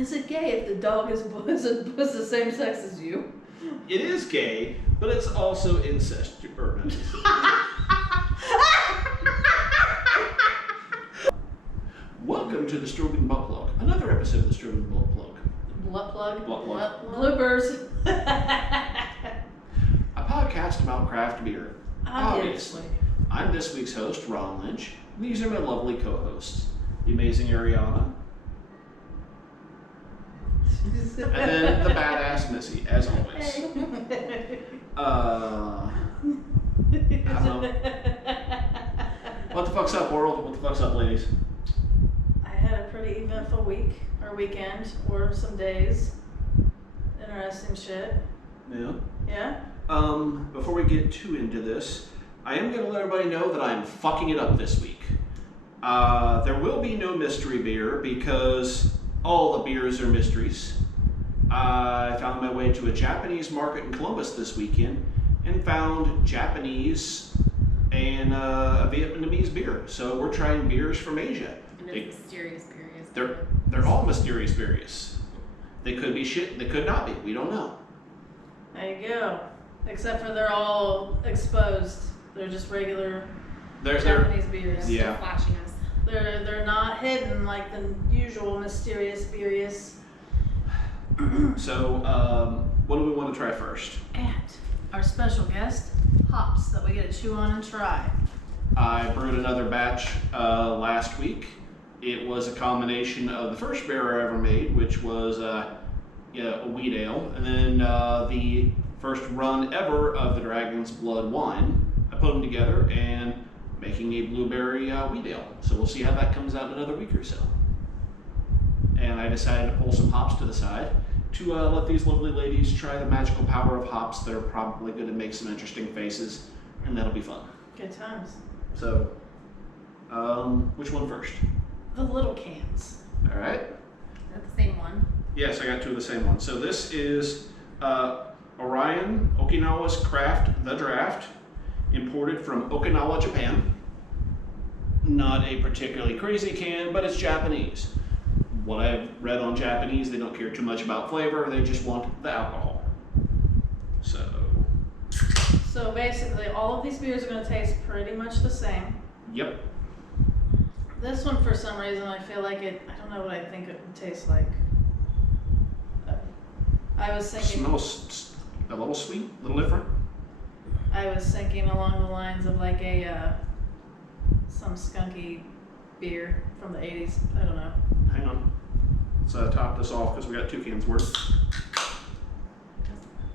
Is it gay if the dog is the same sex as you? It is gay, but it's also incest. Welcome to the Strobing Butt Plug, another episode of the Strobing Butt Plug. Butt plug? Butt plug. Bloopers. A podcast about craft beer. Obviously. I'm this week's host, Ron Lynch. These are my lovely co-hosts, the amazing Ariana, and then the badass Missy, as always. I don't know. What the fuck's up, world? What the fuck's up, ladies? I had a pretty eventful week, or weekend, or some days. Interesting shit. Yeah. Yeah? Before we get too into this, I am going to let everybody know that I'm fucking it up this week. There will be no mystery beer because all the beers are mysteries. I found my way to a Japanese market in Columbus this weekend and found Japanese and Vietnamese beer. So we're trying beers from Asia. And it's mysterious beers. They're all mysterious beers. They could be shit, they could not be. We don't know. There you go. Except for they're all exposed. They're just regular Japanese beers. Yeah. Flashing us. They're not hidden like the usual mysterious beers. So, what do we want to try first? And our special guest, hops that we get to chew on and try. I brewed another batch last week. It was a combination of the first beer I ever made, which was a wheat ale, and then the first run ever of the Dragon's Blood wine. I put them together and making a blueberry wheat ale. So we'll see how that comes out in another week or so. And I decided to pull some hops to the side to let these lovely ladies try the magical power of hops that are probably going to make some interesting faces, and that'll be fun. Good times. So, which one first? The little cans. All right. Is that the same one? Yes, I got two of the same ones. So this is Orion Okinawa's Craft The Draft, imported from Okinawa, Japan. Not a particularly crazy can, but it's Japanese. What I've read on Japanese, they don't care too much about flavor, they just want the alcohol. So basically all of these beers are going to taste pretty much the same. Yep. This one, for some reason, I feel like I don't know what I think it would taste like. I was thinking... Smells a little sweet, a little different. I was thinking along the lines of like some skunky beer from the 80s. I don't know. Hang on. Let's top this off because we got two cans worth.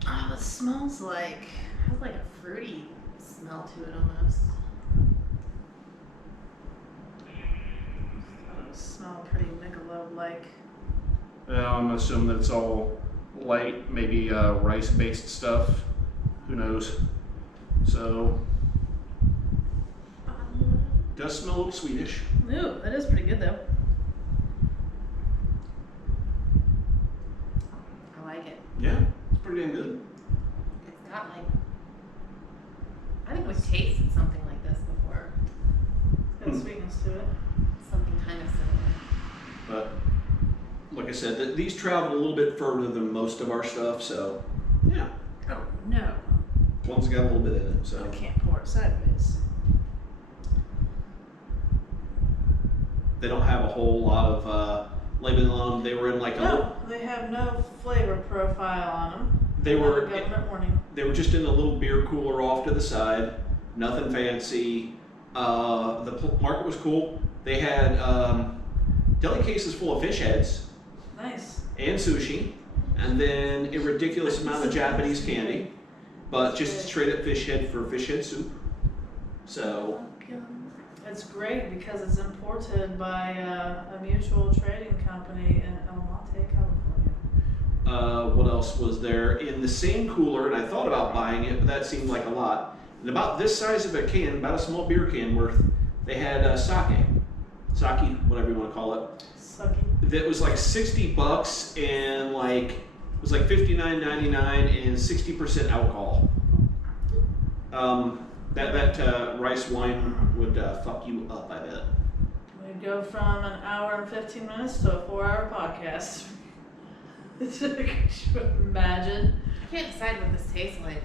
Oh, it smells like... It has like a fruity smell to it almost. It smells pretty Michelob-like. I'm assuming that it's all light, maybe rice-based stuff. Who knows? So, does smell a little Swedish. Ooh, that is pretty good though. I like it. Yeah, it's pretty damn good. It's got like... I think we've tasted something like this before. It's got sweetness to it. Something kind of similar. But, like I said, these traveled a little bit further than most of our stuff, so, yeah. Oh, no. One's got a little bit in it, so. I can't pour it sideways. They don't have a whole lot of labeling on them. They were in like a No, they have no flavor profile on them. They were a government warning. They were just in a little beer cooler off to the side. Nothing fancy. The market was cool. They had deli cases full of fish heads. Nice. And sushi. And then a ridiculous amount of Japanese candy. But just straight up fish head for fish head soup. So. It's great because it's imported by a mutual trading company in El Monte, California. What else was there? In the same cooler, and I thought about buying it, but that seemed like a lot. And about this size of a can, about a small beer can worth, they had sake. Sake, whatever you want to call it. Sake. That was like $60 and like, it was like $59.99 and 60% alcohol. That rice wine would fuck you up, I bet. We go from an hour and 15 minutes to a 4-hour podcast. Imagine. I can't decide what this tastes like.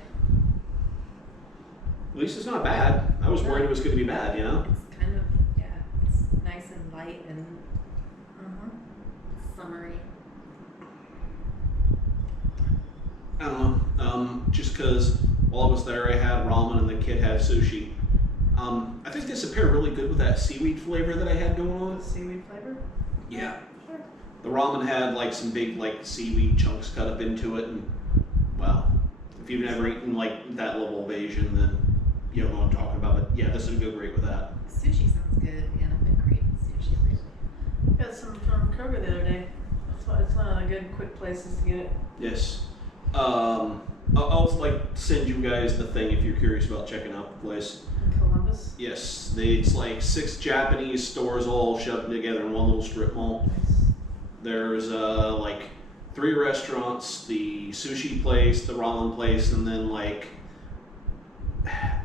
At least it's not bad. I was worried it was going to be bad, you know? It's kind of, yeah, it's nice and light and summery. I don't know. Just because while I was there, I had ramen and the kid had sushi. I think this would pair really good with that seaweed flavor that I had going on. Seaweed flavor? Yeah. Sure. The ramen had like some big like seaweed chunks cut up into it, and well, if you've never eaten like that level of Asian, then you don't know what I'm talking about. But yeah, this would go great with that. Sushi sounds good. Yeah, I've been craving sushi lately. Got some from Kroger the other day. It's one of the good quick places to get it. Yes. I'll like send you guys the thing if you're curious about checking out the place. In Columbus. Yes, it's like 6 Japanese stores all shoved together in one little strip mall. Nice. There's like 3 restaurants, the sushi place, the ramen place, and then like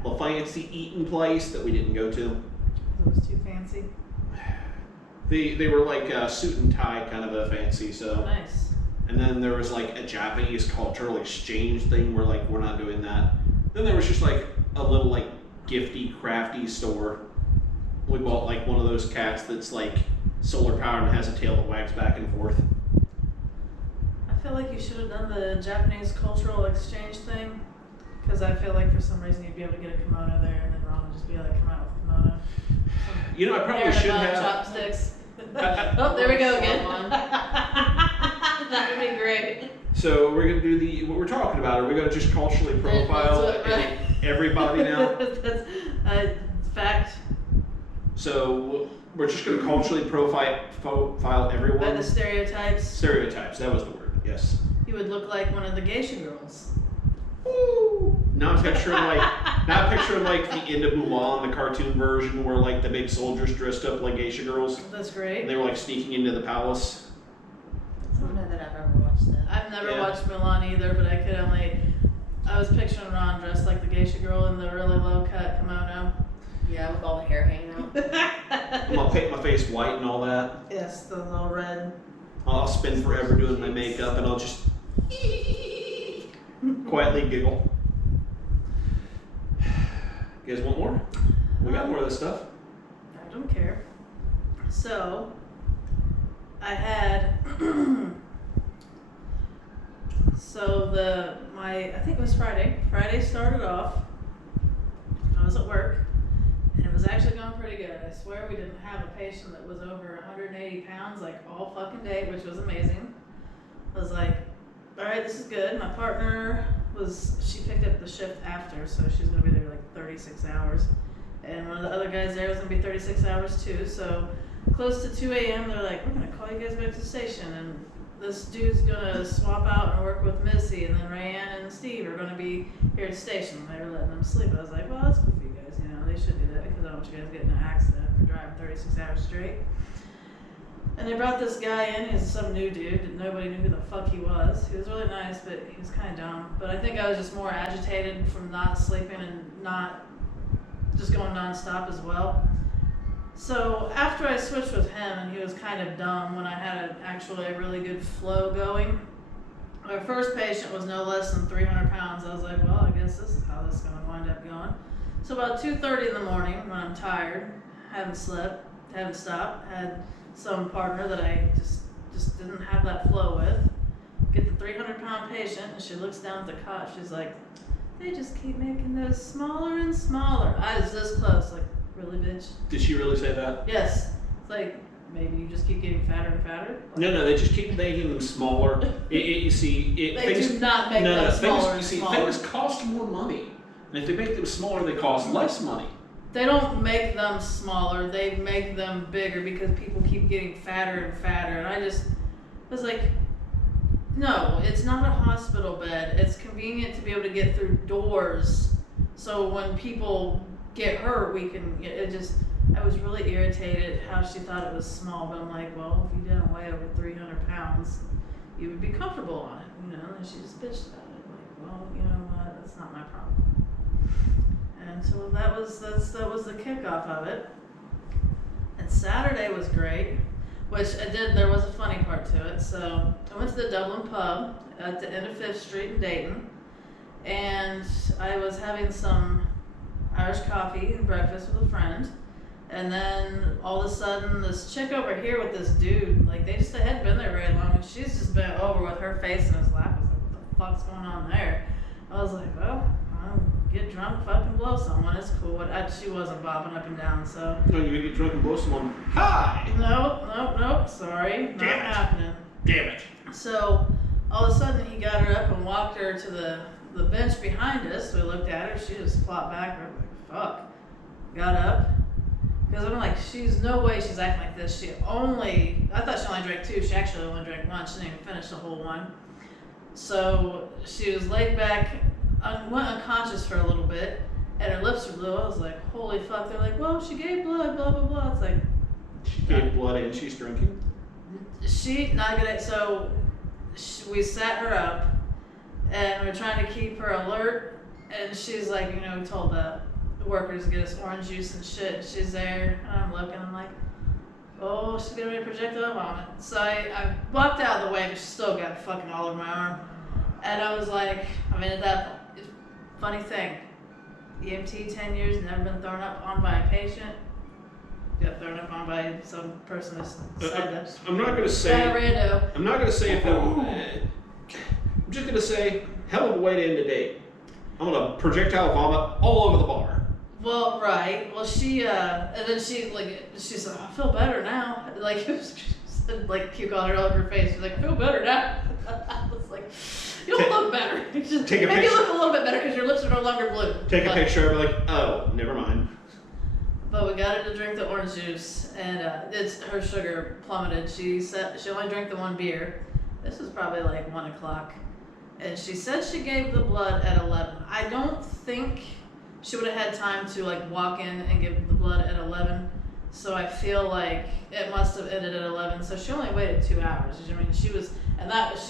the fancy eating place that we didn't go to. It was too fancy. They were like suit and tie kind of a fancy, so. Oh, nice. And then there was like a Japanese cultural exchange thing where like we're not doing that. Then there was just like a little like gifty, crafty store. We bought like one of those cats that's like solar powered and has a tail that wags back and forth. I feel like you should have done the Japanese cultural exchange thing, because I feel like for some reason you'd be able to get a kimono there, and then Ron would just be like, come out with a kimono. You know, I probably should have. Chopsticks. Oh, there we go again. That would be great. So we're gonna do what we're talking about. Are we gonna just culturally profile everybody now? That's fact. So we're just gonna culturally profile everyone. By the stereotypes. Stereotypes. That was the word. Yes. You would look like one of the geisha girls. Woo! Not picturing like the end of Mulan, the cartoon version where like the big soldiers dressed up like geisha girls. That's great. And they were like sneaking into the palace. I don't know that I've ever watched that. I've never watched Mulan either, but I was picturing Ron dressed like the geisha girl in the really low cut kimono. Yeah, with all the hair hanging out. I'm gonna paint my face white and all that. Yes, the little red. I'll spend forever doing my makeup and I'll just quietly giggle. You guys want more? We got more of this stuff. I don't care. So, I had, I think it was Friday. Friday started off, I was at work, and it was actually going pretty good. I swear we didn't have a patient that was over 180 pounds like all fucking day, which was amazing. I was like, all right, this is good. My partner she picked up the shift after, so she's gonna be there like 36 hours. And one of the other guys there was gonna be 36 hours too, so close to 2 a.m. they're like, we're gonna call you guys back to the station, and this dude's gonna swap out and work with Missy, and then Rayanne and Steve are gonna be here at the station. They were letting them sleep. I was like, well, that's cool for you guys, you know, they should do that because I don't want you guys getting in an accident for driving 36 hours straight. And they brought this guy in. He's some new dude that nobody knew who the fuck he was. He was really nice, but he was kind of dumb. But I think I was just more agitated from not sleeping and not just going nonstop as well. So after I switched with him and he was kind of dumb when I had actually a really good flow going, our first patient was no less than 300 pounds. I was like, well, I guess this is how this is going to wind up going. So about 2:30 in the morning when I'm tired, haven't slept, haven't stopped, had some partner that I just didn't have that flow with, get the 300-pound patient, and she looks down at the cot. She's like, they just keep making those smaller and smaller. I was this close, like, really, bitch? Did she really say that? Yes. It's like, maybe you just keep getting fatter and fatter. Like, No, they just keep making them smaller. You see, they do not make them smaller and smaller. Things cost more money. And if they make them smaller, they cost less money. They don't make them smaller, they make them bigger because people keep getting fatter and fatter. And I was like, no, it's not a hospital bed. It's convenient to be able to get through doors. So when people get hurt, I was really irritated how she thought it was small. But I'm like, well, if you didn't weigh over 300 pounds, you would be comfortable on it, you know? And she just bitched about it. Like, well, you know what, that's not my problem. And so that was the kickoff of it. And Saturday was great. Which I did, there was a funny part to it. So I went to the Dublin pub at the end of 5th Street in Dayton, and I was having some Irish coffee and breakfast with a friend, and then all of a sudden this chick over here with this dude, like they hadn't been there very long, and she's just bent over with her face in his lap. I was like, what the fuck's going on there? I was like, well, I'll get drunk, fucking blow someone, it's cool. She wasn't bobbing up and down, so. No, you get drunk and blow someone. Hi! Nope, sorry, not happening. Damn it. So all of a sudden he got her up and walked her to the bench behind us. We looked at her, she just flopped back. We're like, fuck. Got up. Because I'm like, she's no way she's acting like this. I thought she only drank 2. She actually only drank 1. She didn't even finish the whole one. So she was laid back, went unconscious for a little bit, and her lips were blue. I was like, holy fuck. They're like, well, she gave blood, blah, blah, blah. It's like, she gave blood and she's drinking? We sat her up, and we're trying to keep her alert, and she's like, we told the workers to get us orange juice and shit. She's there, and I'm looking, I'm like, oh, she's getting ready to projectile vomit. So I walked out of the way, but she still got fucking all over my arm. And I was like, at that point, funny thing, EMT 10 years, never been thrown up on by a patient. Got thrown up on by some person who said that. I'm not gonna say. Rando. I'm not gonna say if that. I'm just gonna say, hell of a way to end a date. I'm gonna projectile vomit all over the bar. Well, right. Well, and then she said, I feel better now. Like, it was just, like, puke all over her face. She's like, I feel better now. I was like, you don't look better. Maybe you look a little bit better because your lips are no longer blue. Take a picture and be like, oh, never mind. But we got her to drink the orange juice, and her sugar plummeted. She said she only drank the 1 beer. This was probably like 1 o'clock. And she said she gave the blood at 11. I don't think she would have had time to like walk in and give the blood at 11. So I feel like it must have ended at 11. So she only waited 2 hours. She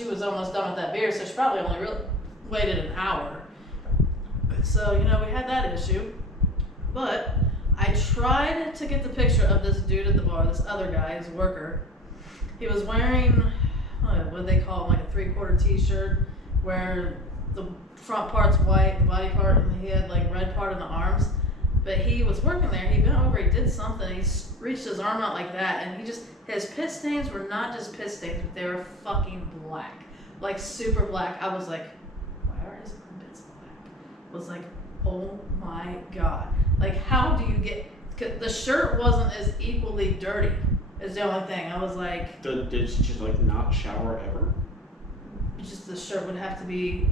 was almost done with that beer. So she probably only really waited an hour. So, we had that issue. But I tried to get the picture of this dude at the bar, this other guy, his worker. He was wearing, what do they call him, like a 3/4 t-shirt, where the front part's white, the body part, and he had like red part in the arms. But he was working there, he bent over, he did something, he reached his arm out like that, and his pit stains were not just pit stains, but they were fucking black. Like super black. I was like, why are his armpits black? I was like, oh my god. Like, how do you get, the shirt wasn't as equally dirty is the only thing. I was like, did she just like not shower ever? Just the shirt would have to be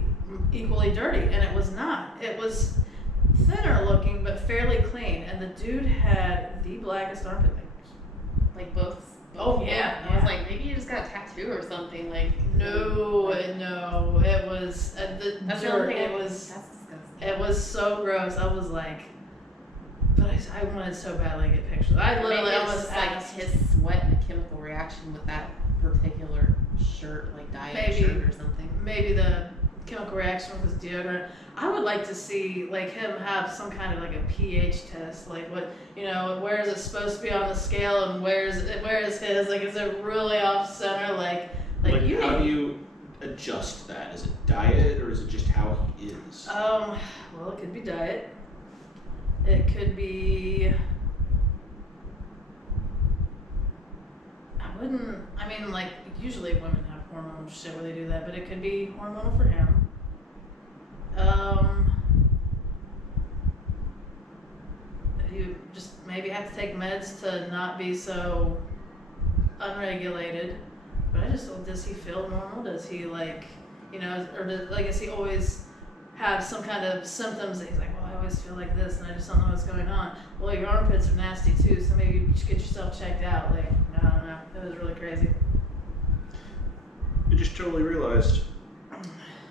equally dirty, and it was not. It was thinner looking, but fairly clean, and the dude had the blackest armpit. Like both. Oh yeah. I was like, maybe you just got a tattoo or something. Like no, it was that's dirt. That's disgusting. It was so gross. I was like, but I wanted so badly to get pictures. I literally almost asked. Like his sweat and the chemical reaction with that particular shirt, like diet shirt or something. Maybe the chemical reaction with his deodorant. I would like to see like him have some kind of like a pH test, like what where is it supposed to be on the scale, and where is his? Like, is it really off center? Like how do you adjust that? Is it diet or is it just how he is? Well, it could be diet. It could be. Like usually women have hormonal shit where they do that, but it could be hormonal for him. You just maybe have to take meds to not be so unregulated. But I just don't, does he feel normal? Does he does he always have some kind of symptoms that he's like, well, I always feel like this and I just don't know what's going on. Well, your armpits are nasty too, so maybe you should get yourself checked out. Like, I don't know. It was really crazy. I just totally realized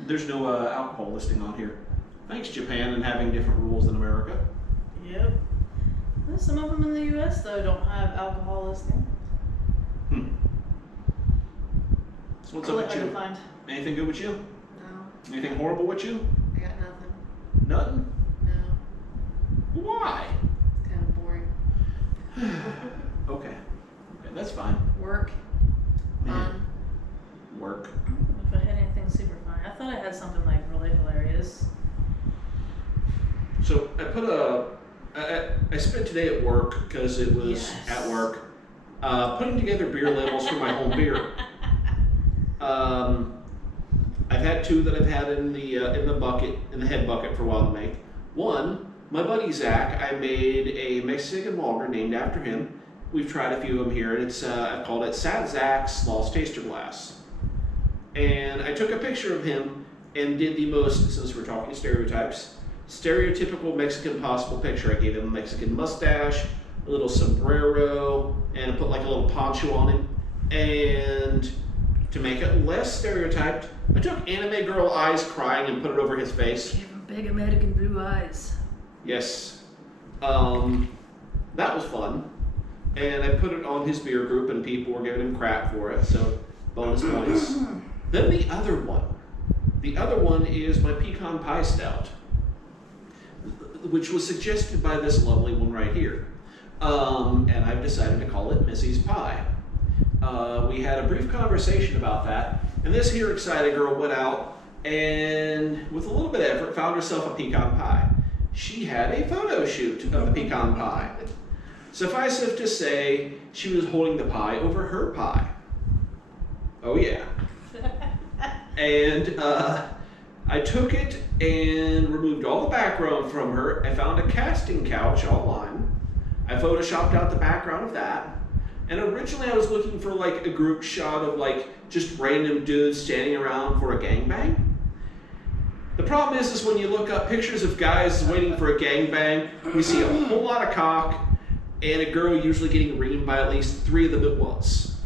there's no alcohol listing on here. Thanks, Japan, and having different rules than America. Yep. Well, some of them in the U.S. though don't have alcohol listing. So what's up with you? Find. Anything good with you? No. Anything horrible with you? I got nothing. Nothing? No. Why? It's kind of boring. Okay, that's fine. Work. Fun. Work. I don't know if I had anything super fun. I thought I had something like really hilarious. So I spent today at work because it was Yes. at work, putting together beer labels for my home beer. I've had two that I've had in the bucket, in the head bucket for a while to make. One, my buddy Zach, I made a Mexican lager named after him. We've tried a few of them here, and I've called it Sad Zach's Lost Taster Glass. And I took a picture of him and did the most, since we're talking stereotypes, stereotypical Mexican possible picture. I gave him a Mexican mustache, a little sombrero, and I put like a little poncho on him. And to make it less stereotyped, I took anime girl eyes crying and put it over his face. Give him big American blue eyes. Yes. That was fun. And I put it on his beer group and people were giving him crap for it, so bonus points. Then the other one. The other one is my Pecan Pie Stout, which was suggested by this lovely one right here. And I've decided to call it Missy's Pie. We had a brief conversation about that, and this here excited girl went out and, with a little bit of effort, found herself a pecan pie. She had a photo shoot of the pecan pie. Suffice it to say, she was holding the pie over her pie. Oh yeah. And I took it and removed all the background from her. I found a casting couch online. I photoshopped out the background of that. And originally I was looking for like a group shot of like just random dudes standing around for a gangbang. The problem is when you look up pictures of guys waiting for a gangbang, we see a whole lot of cock and a girl usually getting reamed by at least 3 of them at once.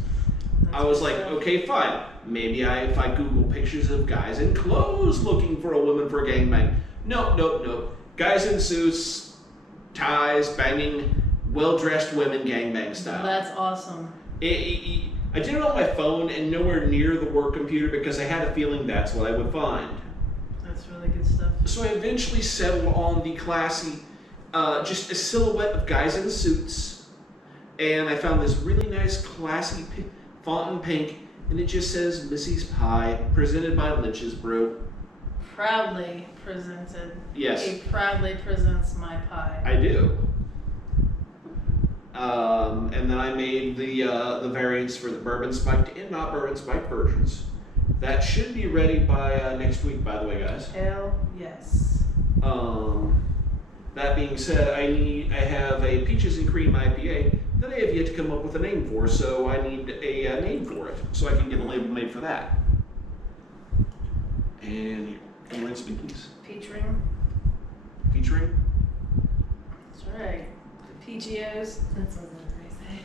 I was like, okay, fine. Maybe if I Google pictures of guys in clothes looking for a woman for a gangbang. Nope. Guys in suits, ties, banging, well-dressed women gangbang style. That's awesome. I did it on my phone and nowhere near the work computer because I had a feeling that's what I would find. That's really good stuff. So I eventually settled on the classy, just a silhouette of guys in suits. And I found this really nice, classy font in pink, and it just says Missy's Pie, presented by Lynch's Brew. Proudly presented. Yes. He proudly presents my pie. I do. And then I made the variants for the bourbon spiked and not bourbon spiked versions. That should be ready by next week, by the way, guys. Hell yes. That being said, I have a peaches and cream IPA that I have yet to come up with a name for, so I need a name for it so I can get a label made for that. And can you rinse me, please? Peach ring. Peach ring? That's right. The Peachios. That's what I was going to say.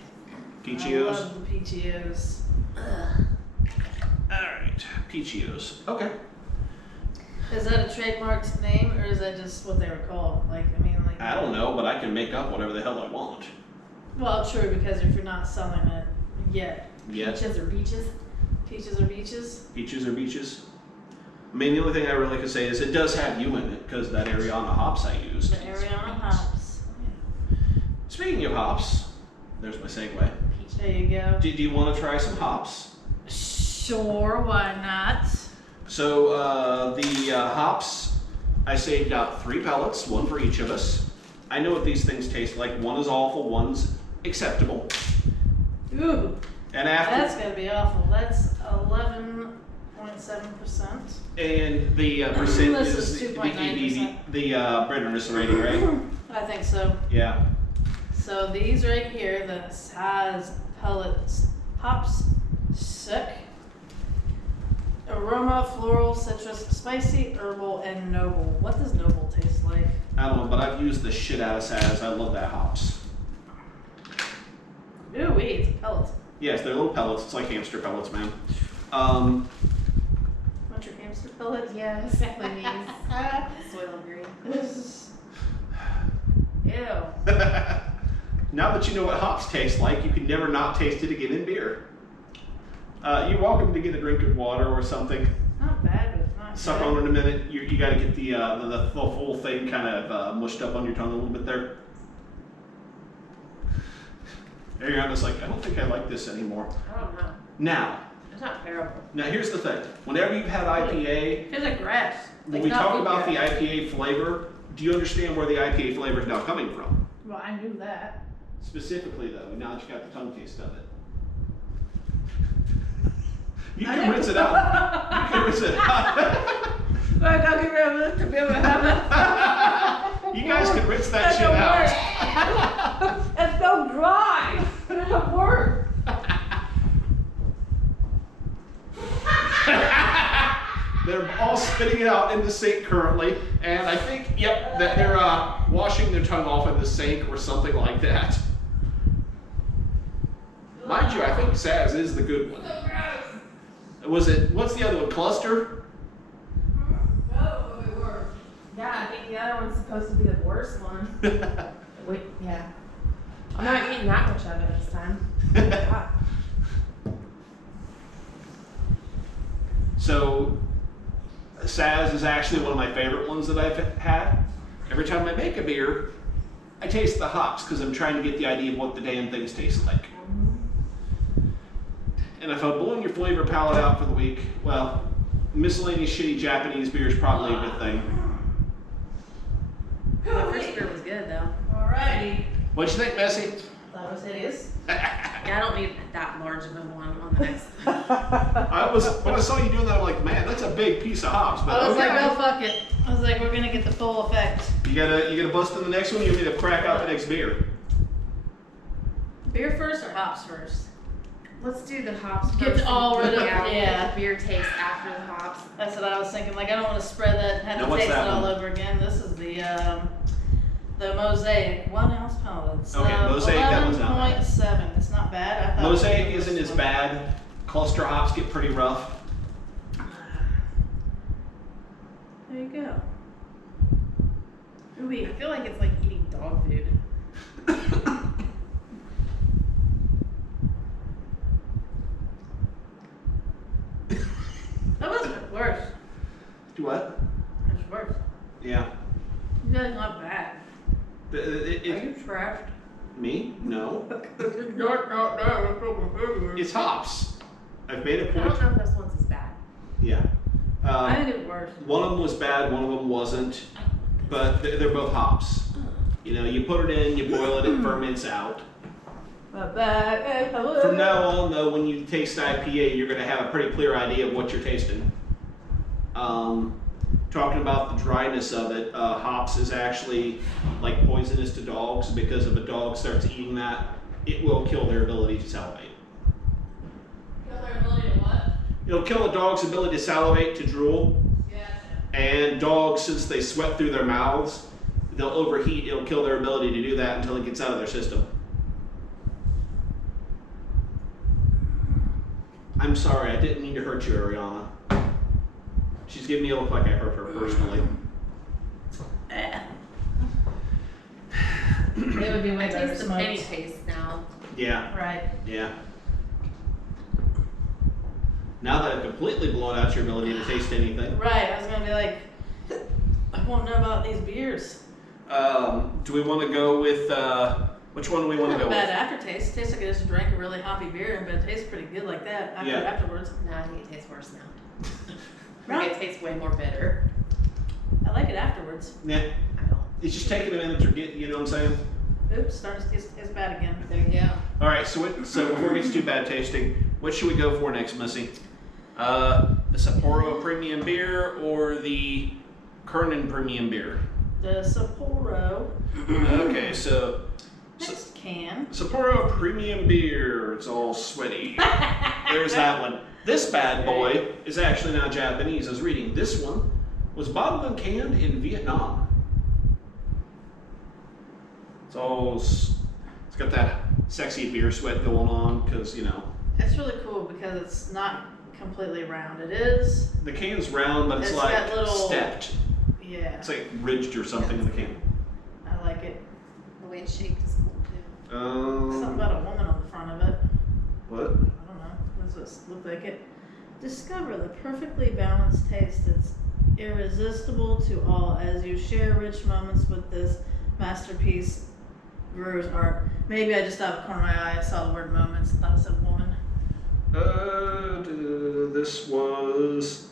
Peachios? I love the Peachios. Alright, Peachios. Okay. Is that a trademarked name or is that just what they were called? Like, I don't know, but I can make up whatever the hell I want. Well, true, because if you're not selling it yet. Yet. Peaches or beaches? Peaches or beaches? Peaches or beaches? I mean, the only thing I really could say is it does have you in it because that Ariana hops I used. The Ariana hops. Speaking of hops, there's my segue. There you go. Do you want to try some hops? Sure, why not? So the hops, I saved out 3 pellets, 1 for each of us. I know what these things taste like. One is awful, one's acceptable. Ooh, And after that's gonna be awful. That's 11.7%. and the percent This is is 2.9%. the bitterness rating, right? I think so. Yeah. So these right here, the Saz pellets, hops, sick, aroma, floral, citrus, spicy, herbal, and noble. What does noble taste like? I don't know, but I've used the shit out of Saz. I love that hops. Ooh, wait, it's a pellet. Yes, they're little pellets. It's like hamster pellets, man. Want your hamster pellet? Yes, please. Soil green. Ew. Now that you know what hops taste like, you can never not taste it again in beer. You're welcome to get a drink of water or something. Not bad, but it's not Suck good. on it in a minute. You got to get the full thing kind of mushed up on your tongue a little bit there. Ariana's like, I don't think I like this anymore. I don't know. Now It's not terrible. here's the thing. Whenever you've had IPA, It feels like grass. when Like we not talk wheat about the grass. IPA flavor, do you understand where the IPA flavor is now coming from? Well, I knew that. Specifically, though, now that you got the tongue taste of it. You I can know. rinse it out. You can rinse it out. But I gotta get rid of this to be able to have it. You guys can rinse that That's shit the out. worst. It's so dry. It's the worst. They're all spitting it out in the sink currently, and I think, yep, that they're washing their tongue off in the sink or something like that. Mind you, I think Saz is the good one. Was it, what's the other one, Cluster? Yeah, I think the other one's supposed to be the worst one. Wait, yeah. I'm not eating that much of it this time. God. So, Saz is actually one of my favorite ones that I've had. Every time I make a beer, I taste the hops because I'm trying to get the idea of what the damn things taste like. And if I'm blowing your flavor palette out for the week, well, miscellaneous shitty Japanese beer is probably a good thing. The first beer was good though. Alrighty. What'd you think, Messi? That was hideous. Yeah, I don't need that large of a one on the next. When I saw you doing that, I'm like, man, that's a big piece of hops. But I was okay. like, oh fuck it. I was like, we're gonna get the full effect. You gotta bust in the next one. You need to crack out the next beer. Beer first or hops first? Let's do the hops. Get first all and rid of- get yeah. the beer taste after the hops. That's what I was thinking. Like, I don't want to spread that and have Now, to what's taste it that all one? over again. This is the Mosaic 1 ounce pellets. Okay, Mosaic, that one's not bad. 11.7. It's not bad. I thought Mosaic it was isn't as one. bad. Cluster hops get pretty rough. There you go. Ooh, I feel like it's like eating dog food. that was worse. Do what? It was worse. Yeah. Really not bad. Are Are you trashed? me? No. It's It's hops. I've made a I point. don't know if this one's as bad. Yeah. I think it's worse. One of them was bad, one of them wasn't, but they're both hops. You know, you put it in, you boil it, it ferments out. From now on, though, when you taste IPA, you're going to have a pretty clear idea of what you're tasting. Talking about the dryness of it, hops is actually like poisonous to dogs because if a dog starts eating that, it will kill their ability to salivate. Kill their ability to what? It'll kill a dog's ability to salivate, to drool. Gotcha. And dogs, since they sweat through their mouths, they'll overheat. It'll kill their ability to do that until it gets out of their system. I'm sorry, I didn't mean to hurt you, Ariana. She's giving me a look like I hurt her personally. It would be I way better taste the penny smoked. taste now. Yeah, Right. yeah. Now that I've completely blown out your ability to taste anything, Right. I was gonna be like, I won't know about these beers. do we want to go with, which one do we want to Not a go bad with? aftertaste. Tastes like I just drank a really hoppy beer, but it tastes pretty good like that Yeah. afterwards. No, I think it tastes worse now. I Right. think it tastes way more bitter. I like it afterwards. Yeah, I don't. it's just taking a minute to get, you know what I'm saying? Oops, starting to taste bad again. There you go. All right, so before it gets too bad tasting, what should we go for next, Missy? The Sapporo Premium Beer or the Kernan Premium Beer? The Sapporo. Okay, so Next can. Sapporo Premium Beer. It's all sweaty. There's that one. This bad boy is actually now Japanese. I was reading. This one was bottled and canned in Vietnam. It's got that sexy beer sweat going on because, you know, It's really cool because it's not completely round. It is. the can's round, but it's It's like got little- stepped. Yeah. It's like ridged or something in the can. I like it. The way it's shaped is cool too. Something about a woman on the front of it. What? I don't know. Does this look like it? Discover the perfectly balanced taste that's irresistible to all as you share rich moments with this masterpiece brewers are. Maybe I just out of the corner of my eye, I saw the word moments, thought it said woman. This was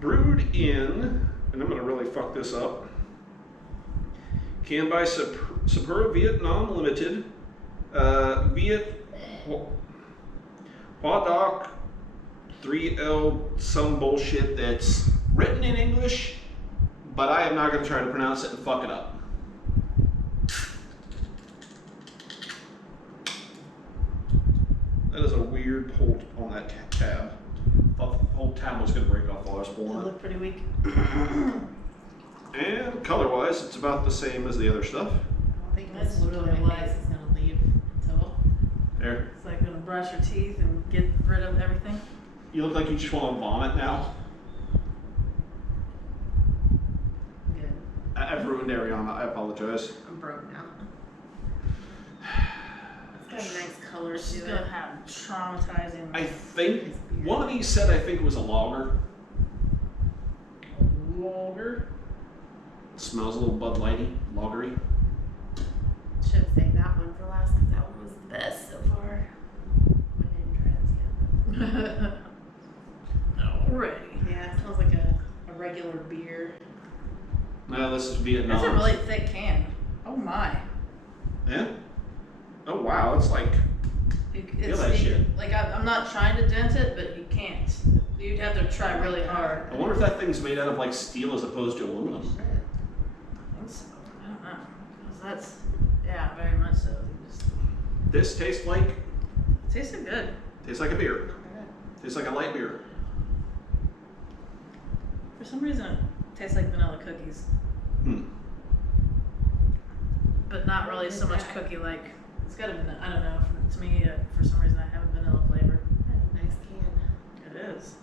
brewed in, and I'm gonna really fuck this up. Canned by Sapporo Vietnam Limited. Viet Hot Dog 3L some bullshit that's written in English, but I am not gonna try to pronounce it and fuck it up. That is a weird hold on that tab. Thought the whole tab was going to break off while I was It pulling it. looked pretty weak. And color-wise, it's about the same as the other stuff. I think That's this look really on my light. face is gonna leave until. There. It's like gonna brush your teeth and get rid of everything. You look like you just want to vomit now. Good. I've ruined Ariana. I apologize. I'm broke now. It's got a nice color She's to gonna it. have traumatizing. I think one of these said I think it was a lager. Lager. Smells a little Bud Lighty, lagery. Should have saved that one for last because that one was the best so far. I didn't try this yet. Alrighty. Yeah, it smells like a regular beer. No, this is Vietnam. That's a really thick can. Oh my. Yeah. Oh wow, it's like It's that shit. Like I'm not trying to dent it, but you can't. You'd have to try really hard. I wonder if that thing's made out of like steel as opposed to aluminum. Shit. I think so. I don't know. 'Cause that's, yeah, very much so. It just This tastes like tasted good. a beer. Not bad. Tastes like a light beer. For some reason, it tastes like vanilla cookies, Hmm. but not really so much cookie-like. It's got a vanilla. I don't know. To me, for some reason, I have a vanilla flavor. That's a nice can. It is.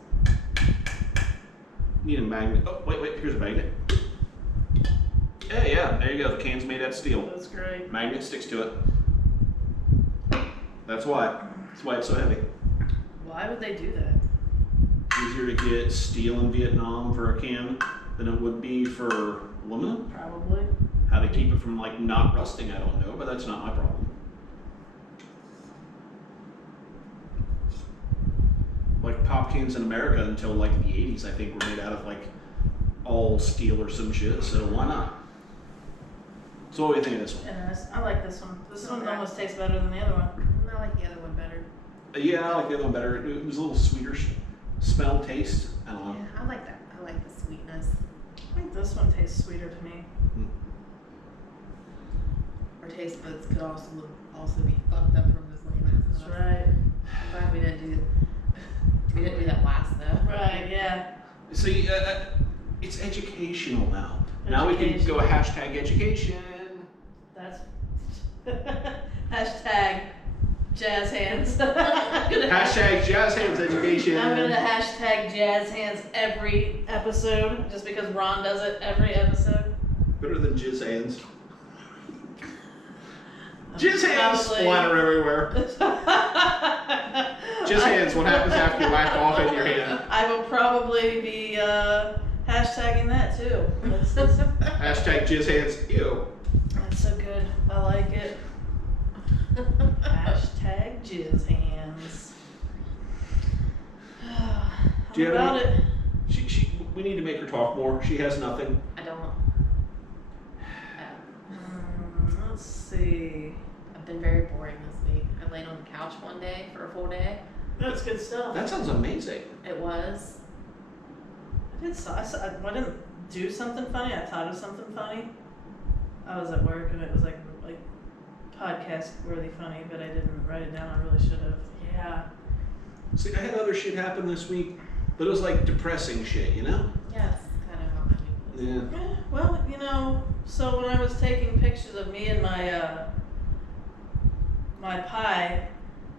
Need a magnet. Oh, wait, here's a magnet. Yeah, there you go. The can's made out of steel. That's great. Magnet sticks to it. That's why. That's why it's so heavy. Why would they do that? Easier to get steel in Vietnam for a can than it would be for aluminum. Probably. How to keep it from like not rusting, I don't know, but that's not my problem. Like pop cans in America until like the 80s, I think, were made out of like all steel or some shit, so why not? So what do you think of this one? Interesting. I like this one. This one almost tastes better than the other one. I like the other one better. Yeah, I like the other one better. It was a little sweeter smell, taste. I don't know. Yeah, I like that. I like the sweetness. I think this one tastes sweeter to me. Our taste buds could also be fucked up from this lame ass That's stuff. right. I'm glad we didn't do that last though. Right, yeah. See, it's educational now. Now we can go hashtag education. That's hashtag jazz hands. Hashtag jazz hands education. I'm gonna hashtag jazz hands every episode just because Ron does it every episode. Better than jizz hands. Jizz hands Probably. splatter everywhere. Jizz hands, what happens after you whack off in your hand? I will probably be hashtagging that too. Hashtag jizz hands, ew. That's so good. I like it. Hashtag jizz hands. Do you How have about any- it? We need to make her talk more. She has nothing. I don't. Let's see. I've been very boring this week. I laid on the couch one day for a full day. That's good stuff. That sounds amazing. It was. I didn't do something funny. I thought of something funny. I was at work and it was like podcast worthy funny, but I didn't write it down. I really should have. Yeah. See, I had other shit happen this week, but it was like depressing shit, you know? Yeah, that's kind of how my week was. Yeah. Well, so when I was taking pictures of me and my my pie,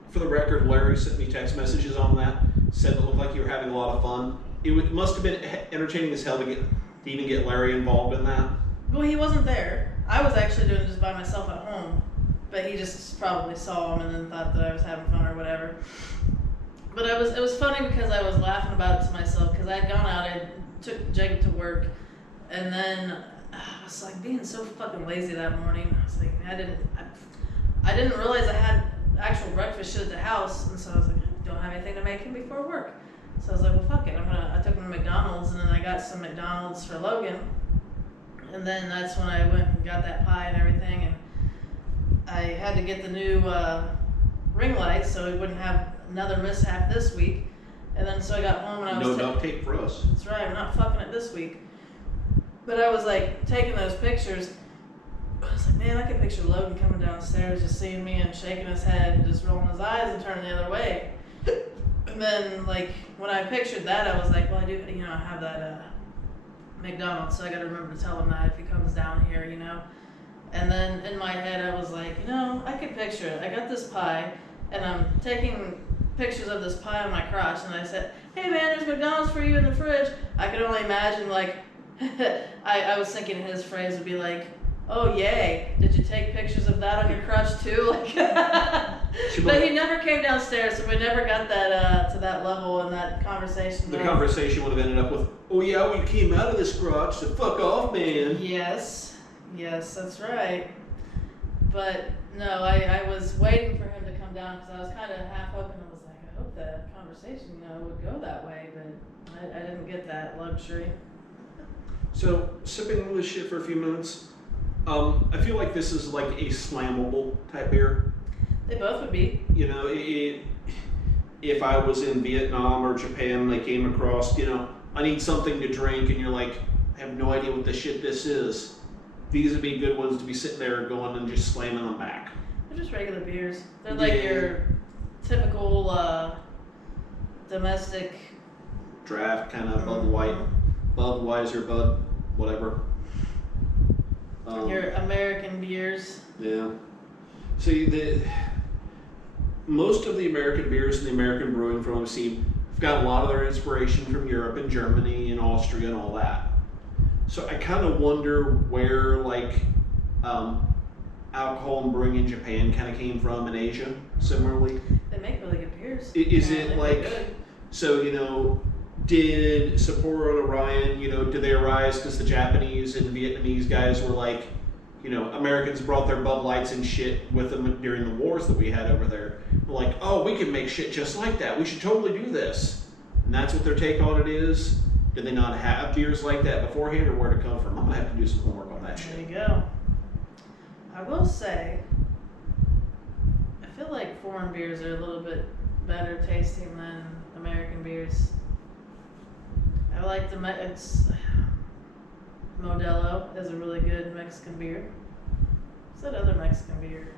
For the record, Larry sent me text messages on that. Said it looked like you were having a lot of fun. It must have been entertaining as hell to even get Larry involved in that. well, he wasn't there. I was actually doing it just by myself at home, but he just probably saw him and then thought that I was having fun or whatever. But it was funny because I was laughing about it to myself because I had gone out, I took Jacob to work, and then I was like being so fucking lazy that morning. I was like, I I didn't realize I had actual breakfast shit at the house, and so I was like, I don't have anything to make him before work. So I was like, well, fuck it. I took him to McDonald's, and then I got some McDonald's for Logan. And then that's when I went and got that pie and everything, and I had to get the new ring lights so we wouldn't have another mishap this week. And then so I got home and I was No duct tape for us. That's right, I'm not fucking it this week. But I was like taking those pictures. I was like, man, I could picture Logan coming downstairs, just seeing me and shaking his head and just rolling his eyes and turning the other way. And then, like, when I pictured that, I was like, well, I do, you know, I have that McDonald's, so I gotta remember to tell him that if he comes down here, you know. And then in my head, I was like, you know, I could picture it. I got this pie, and I'm taking pictures of this pie on my crotch, and I said, hey man, there's McDonald's for you in the fridge. I could only imagine, like, I was thinking his phrase would be like, oh yay, did you take pictures of that on your crotch too? Like, but he never came downstairs, so we never got that to that level in that conversation. The conversation would have ended up with, oh yeah, we came out of this crotch, so fuck off, man. Yes, that's right. But no, I was waiting for him to come down because I was kind of half hoping. I was like, I hope that conversation would go that way, but I didn't get that luxury. So, sipping on this shit for a few minutes, I feel like this is like a slammable type beer. They both would be. You know, if I was in Vietnam or Japan and I came across, you know, I need something to drink, and you're like, I have no idea what the shit this is. These would be good ones to be sitting there going and just slamming them back. They're just regular beers. They're like your typical domestic draft kind of Bud White, Budweiser, Bud, whatever. Your American beers. Yeah. See, most of the American beers in the American brewing from scene have got a lot of their inspiration from Europe and Germany and Austria and all that. So I kind of wonder where like alcohol and brewing in Japan kind of came from in Asia. Similarly, they make really good beers. Is it like so? You know, did Sapporo and Orion? You know, did they arise because the Japanese and Vietnamese guys were like, you know, Americans brought their Bud Lights and shit with them during the wars that we had over there. They're like, oh, we can make shit just like that. We should totally do this. And that's what their take on it is. Did they not have beers like that beforehand, or where'd it come from? I'm gonna have to do some homework on that shit. There you go. I will say, I feel like foreign beers are a little bit better tasting than American beers. I like Modelo is a really good Mexican beer. What's that other Mexican beer?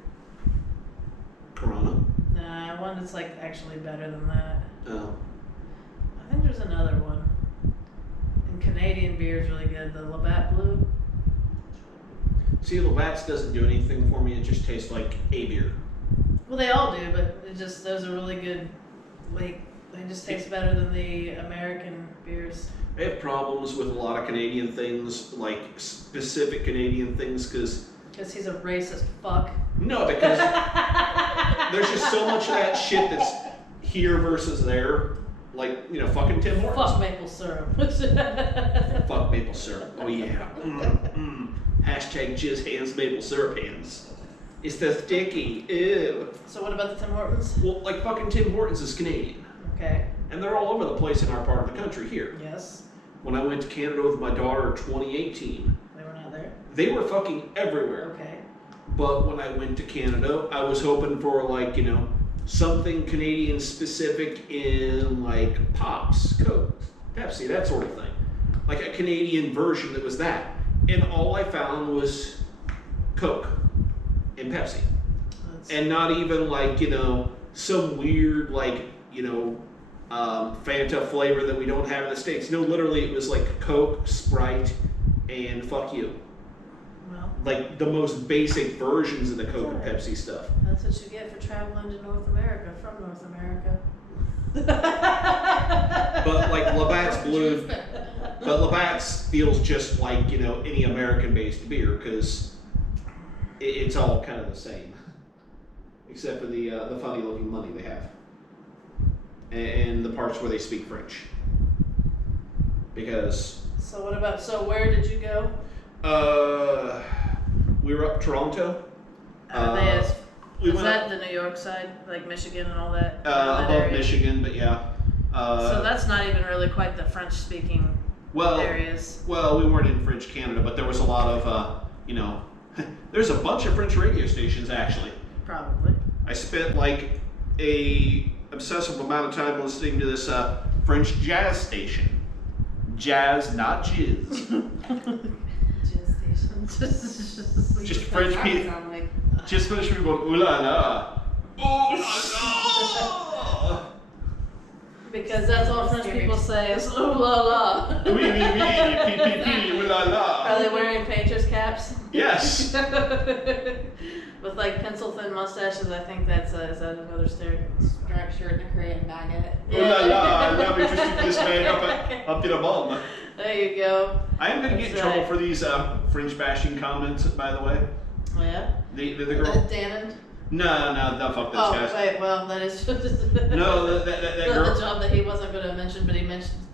Corona? Nah, one that's like actually better than that. Oh. I think there's another one. And Canadian beer is really good. The Labatt Blue. See, Labatt's doesn't do anything for me. It just tastes like a beer. Well, they all do, but it just those are really good. Like they just taste better than the American beers. I have problems with a lot of Canadian things, like specific Canadian things, because he's a racist fuck. No, because there's just so much of that shit that's here versus there. Like, you know, fucking Tim Hortons. Fuck maple syrup. Fuck maple syrup. Oh yeah. Hashtag jizz hands maple syrup hands. It's the sticky. Ew. So what about the Tim Hortons? Well, like fucking Tim Hortons is Canadian. Okay. And they're all over the place in our part of the country here. Yes. When I went to Canada with my daughter in 2018. They were not there? They were fucking everywhere. Okay. But when I went to Canada, I was hoping for like, you know, something Canadian specific in like Pops, Coke, Pepsi, that sort of thing. Like a Canadian version that was that. And all I found was Coke and Pepsi. And not even like, you know, some weird like, you know, Fanta flavor that we don't have in the States. No, literally it was like Coke, Sprite, and fuck you. Well, like the most basic versions of the Coke and Pepsi stuff. That's what you get for traveling to North America, from North America. But like Labatt's Blue, but Labatt's feels just like, you know, any American-based beer because it's all kind of the same, except for the funny-looking money they have, and the parts where they speak French. Because. So what about? So where did you go? We were up Toronto. Are they as Is that the New York side, like Michigan and all that? Above area? Michigan, but yeah. So that's not even really quite the French-speaking areas. Well, we weren't in French Canada, but there was a lot of, there's a bunch of French radio stations actually. Probably. I spent like a obsessive amount of time listening to this French jazz station. Jazz, not jizz. Just French people. Just French people going, ooh la la. Ooh la la. Because that's all French people say is ooh la la. Oui, oui, oui, pi, pi, pi, ooh la la. Are they wearing painter's caps? Yes. With like pencil thin mustaches, I think is that another stereotype? Striped shirt and a Korean baguette. Ooh la la, now we just took this man up to the bum. There you go. I am going to get in trouble for these French bashing comments, by the way. Oh yeah? The girl. Dannon? No, fuck those guys. Oh, wait, well, that is just No, that girl. the job that he wasn't going to mention, but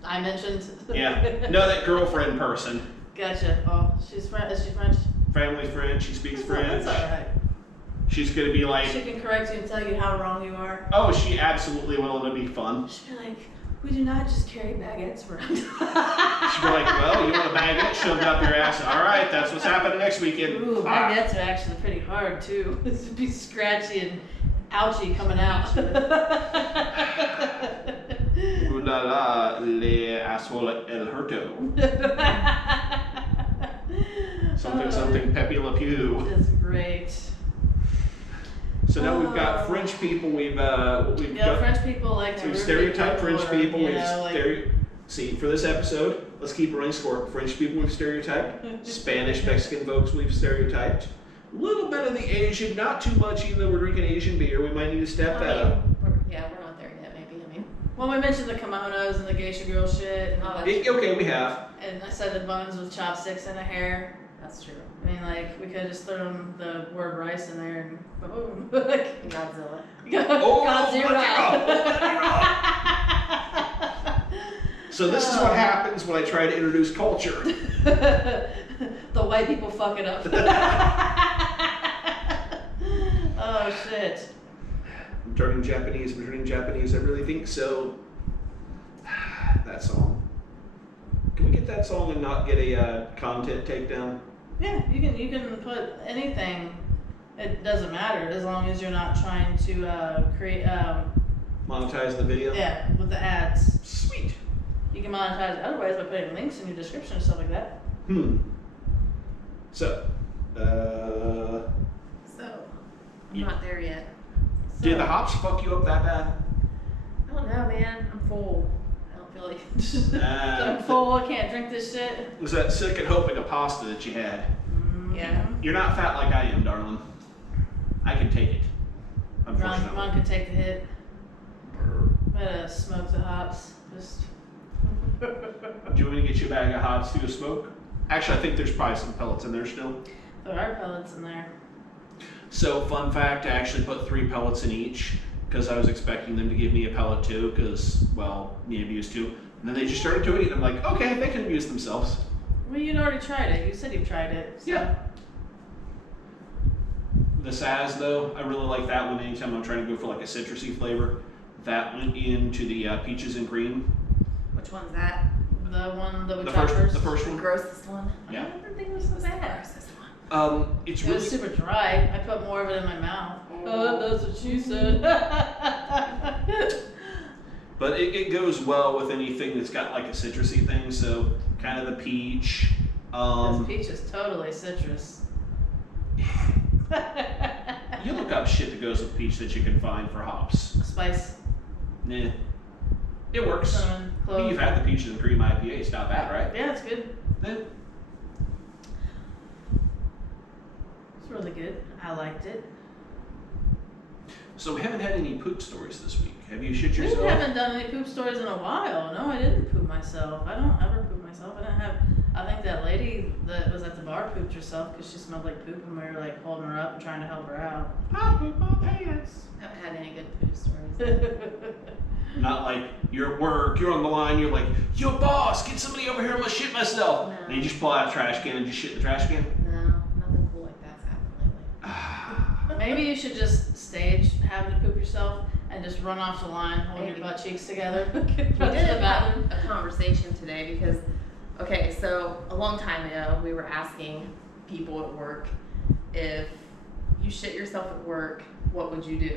I mentioned. Yeah. No, that girlfriend person. Gotcha. Oh, is she French? Family French, she speaks French. That's alright. She's going to be like. She can correct you and tell you how wrong you are. Oh, she absolutely will. It'll be fun. She'll be like, we do not just carry baguettes around. She'll be like, well, you want a baguette shoved up your ass? All right, that's what's happening next weekend. Ooh, baguettes are actually pretty hard too. This would be scratchy and ouchy coming out. Ooh la la, le asshole el hurto. Something Pepe Le Pew. That's great. So now we've got French people. We've got French people like we've stereotyped French people. See, for this episode, let's keep a running score. French people we've stereotyped. Spanish, Mexican folks we've stereotyped. A little bit of the Asian, not too much, even though we're drinking Asian beer. We might need to step that up. We're not there yet, maybe. Well, we mentioned the kimonos and the geisha girl shit. And Okay, we have. And I said the buns with chopsticks in the hair. That's true. I mean, like, we could have just thrown the word rice in there and boom. Godzilla. So this is what happens when I try to introduce culture. The white people fuck it up. Oh, shit. I'm turning Japanese. I really think so. That song. Can we get that song and not get a content takedown? Yeah, you can put anything. It doesn't matter as long as you're not trying to create. Monetize the video? Yeah, with the ads. Sweet. You can monetize it otherwise by putting links in your description and stuff like that. So, I'm not there yet. Did the hops fuck you up that bad? I don't know, man. I'm full. I don't feel like I'm full. I can't drink this shit. Was that sick and hoping a pasta that you had? Yeah. You're not fat like I am, darling. I can take it. Unfortunately. Ron could take the hit. I'm gonna smoke the hops. Just. Do you want me to get you a bag of hops to smoke? Actually, I think there's probably some pellets in there still. There are pellets in there. So, fun fact, I actually put 3 pellets in each because I was expecting them to give me a pellet too because, well, me abused too. And then they just started doing it and I'm like, okay, they can abuse themselves. Well, you'd already tried it. You said you've tried it. So. Yeah. The Saz, though, I really like that one anytime I'm trying to go for like a citrusy flavor. That went into the peaches and cream. Which one's that? The one that we tried first. The first one. The grossest one? Yeah. I didn't think it was so bad. It's It really was super dry. I put more of it in my mouth. Oh, that's what she said. But it goes well with anything that's got like a citrusy thing. So kind of the peach. This peach is totally citrus. You look up shit that goes with peach that you can find for hops. Spice. Nah. It works. Cinnamon, clove. You've had the peaches and cream IPA. It's not bad, right? Yeah, it's good. Yeah. It's really good. I liked it. So we haven't had any poop stories this week. Have you shit yourself? We haven't done any poop stories in a while. No, I didn't poop myself. I don't ever poop myself. I think that lady that was at the bar pooped herself because she smelled like poop and we were like holding her up and trying to help her out. I pooped my pants. I haven't had any good poop stories. Not like you're at work, you're on the line, you're like, yo boss, get somebody over here, I'm gonna shit myself. No. And you just pull out a trash can and just shit in the trash can. No, nothing cool like that's happened lately. Maybe you should just stage having to poop yourself and just run off the line holding your butt cheeks together. We did have a conversation today because, okay, so a long time ago we were asking people at work, if you shit yourself at work, what would you do?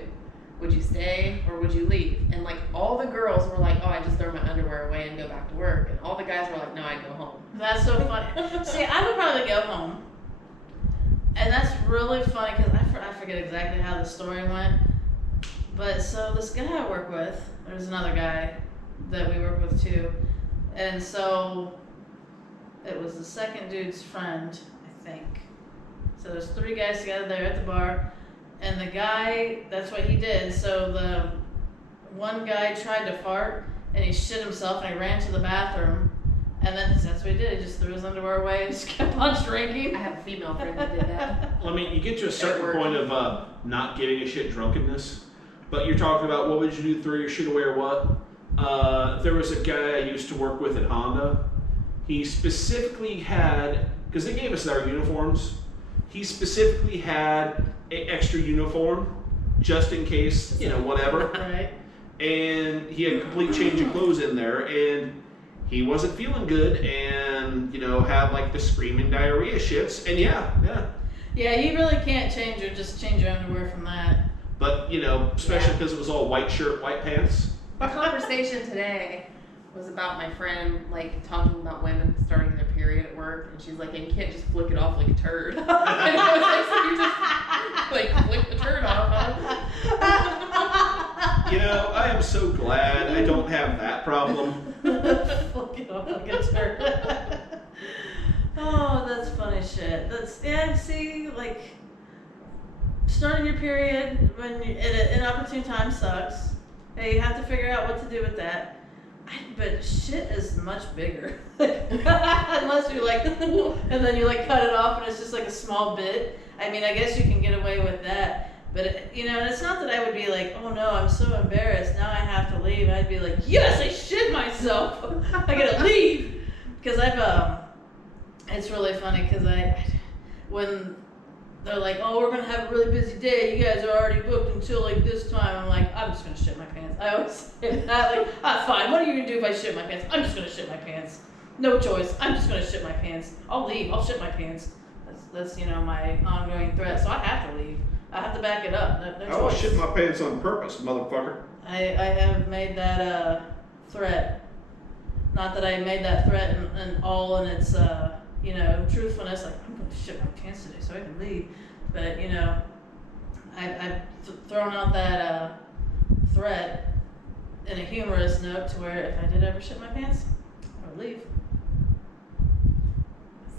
Would you stay or would you leave? And like all the girls were like, oh, I just throw my underwear away and go back to work. And all the guys were like, no, I'd go home. That's so funny. See, I would probably go home. And that's really funny because I forget exactly how the story went. But so this guy I work with, there's another guy that we work with too. And so it was the second dude's friend, I think. So there's 3 guys together there at the bar. And the guy, that's what he did. So the one guy tried to fart and he shit himself and he ran to the bathroom. And then that's what he did. He just threw his underwear away and just kept on drinking. I have a female friend that did that. Well, I mean, you get to a certain point of not giving a shit drunkenness, but you're talking about what would you do, throw your shit away or what? There was a guy I used to work with at Honda. He specifically had, because they gave us our uniforms, he specifically had an extra uniform just in case, you know, whatever. Right. And he had a complete change of clothes in there, and he wasn't feeling good, and, you know, had like the screaming diarrhea shits, and yeah. Yeah, you really can't change or just change your underwear from that. But, you know, especially because it was all white shirt, white pants. The conversation today was about my friend, like, talking about women starting their period at work, and she's like, and you can't just flick it off like a turd. And I was like, so you just, like, flick the turd off, huh? You know, I am so glad I don't have that problem. Flick it off like a turd. Oh, that's funny shit. That's, yeah, see, like, starting your period when you, at an opportune time sucks. Hey, you have to figure out what to do with that. But shit is much bigger. Unless you're like, and then you like cut it off and it's just like a small bit. I mean, I guess you can get away with that. But, you know, and it's not that I would be like, oh no, I'm so embarrassed, now I have to leave. I'd be like, yes, I shit myself. I gotta leave. Because it's really funny because when they're like, oh, we're gonna have a really busy day, you guys are already booked until like this time, I'm like, I'm just gonna shit my pants. I always say that, like, fine, what are you gonna do if I shit my pants? I'm just gonna shit my pants. No choice, I'm just gonna shit my pants. I'll leave, I'll shit my pants. That's you know, my ongoing threat, so I have to leave. I have to back it up, no choice. I will shit my pants on purpose, motherfucker. I have made that threat. Not that I made that threat and all in its you know, truthfulness, like, I'm gonna shit my pants today so I can leave. But, you know, I've thrown out that threat in a humorous note to where if I did ever shit my pants, I would leave.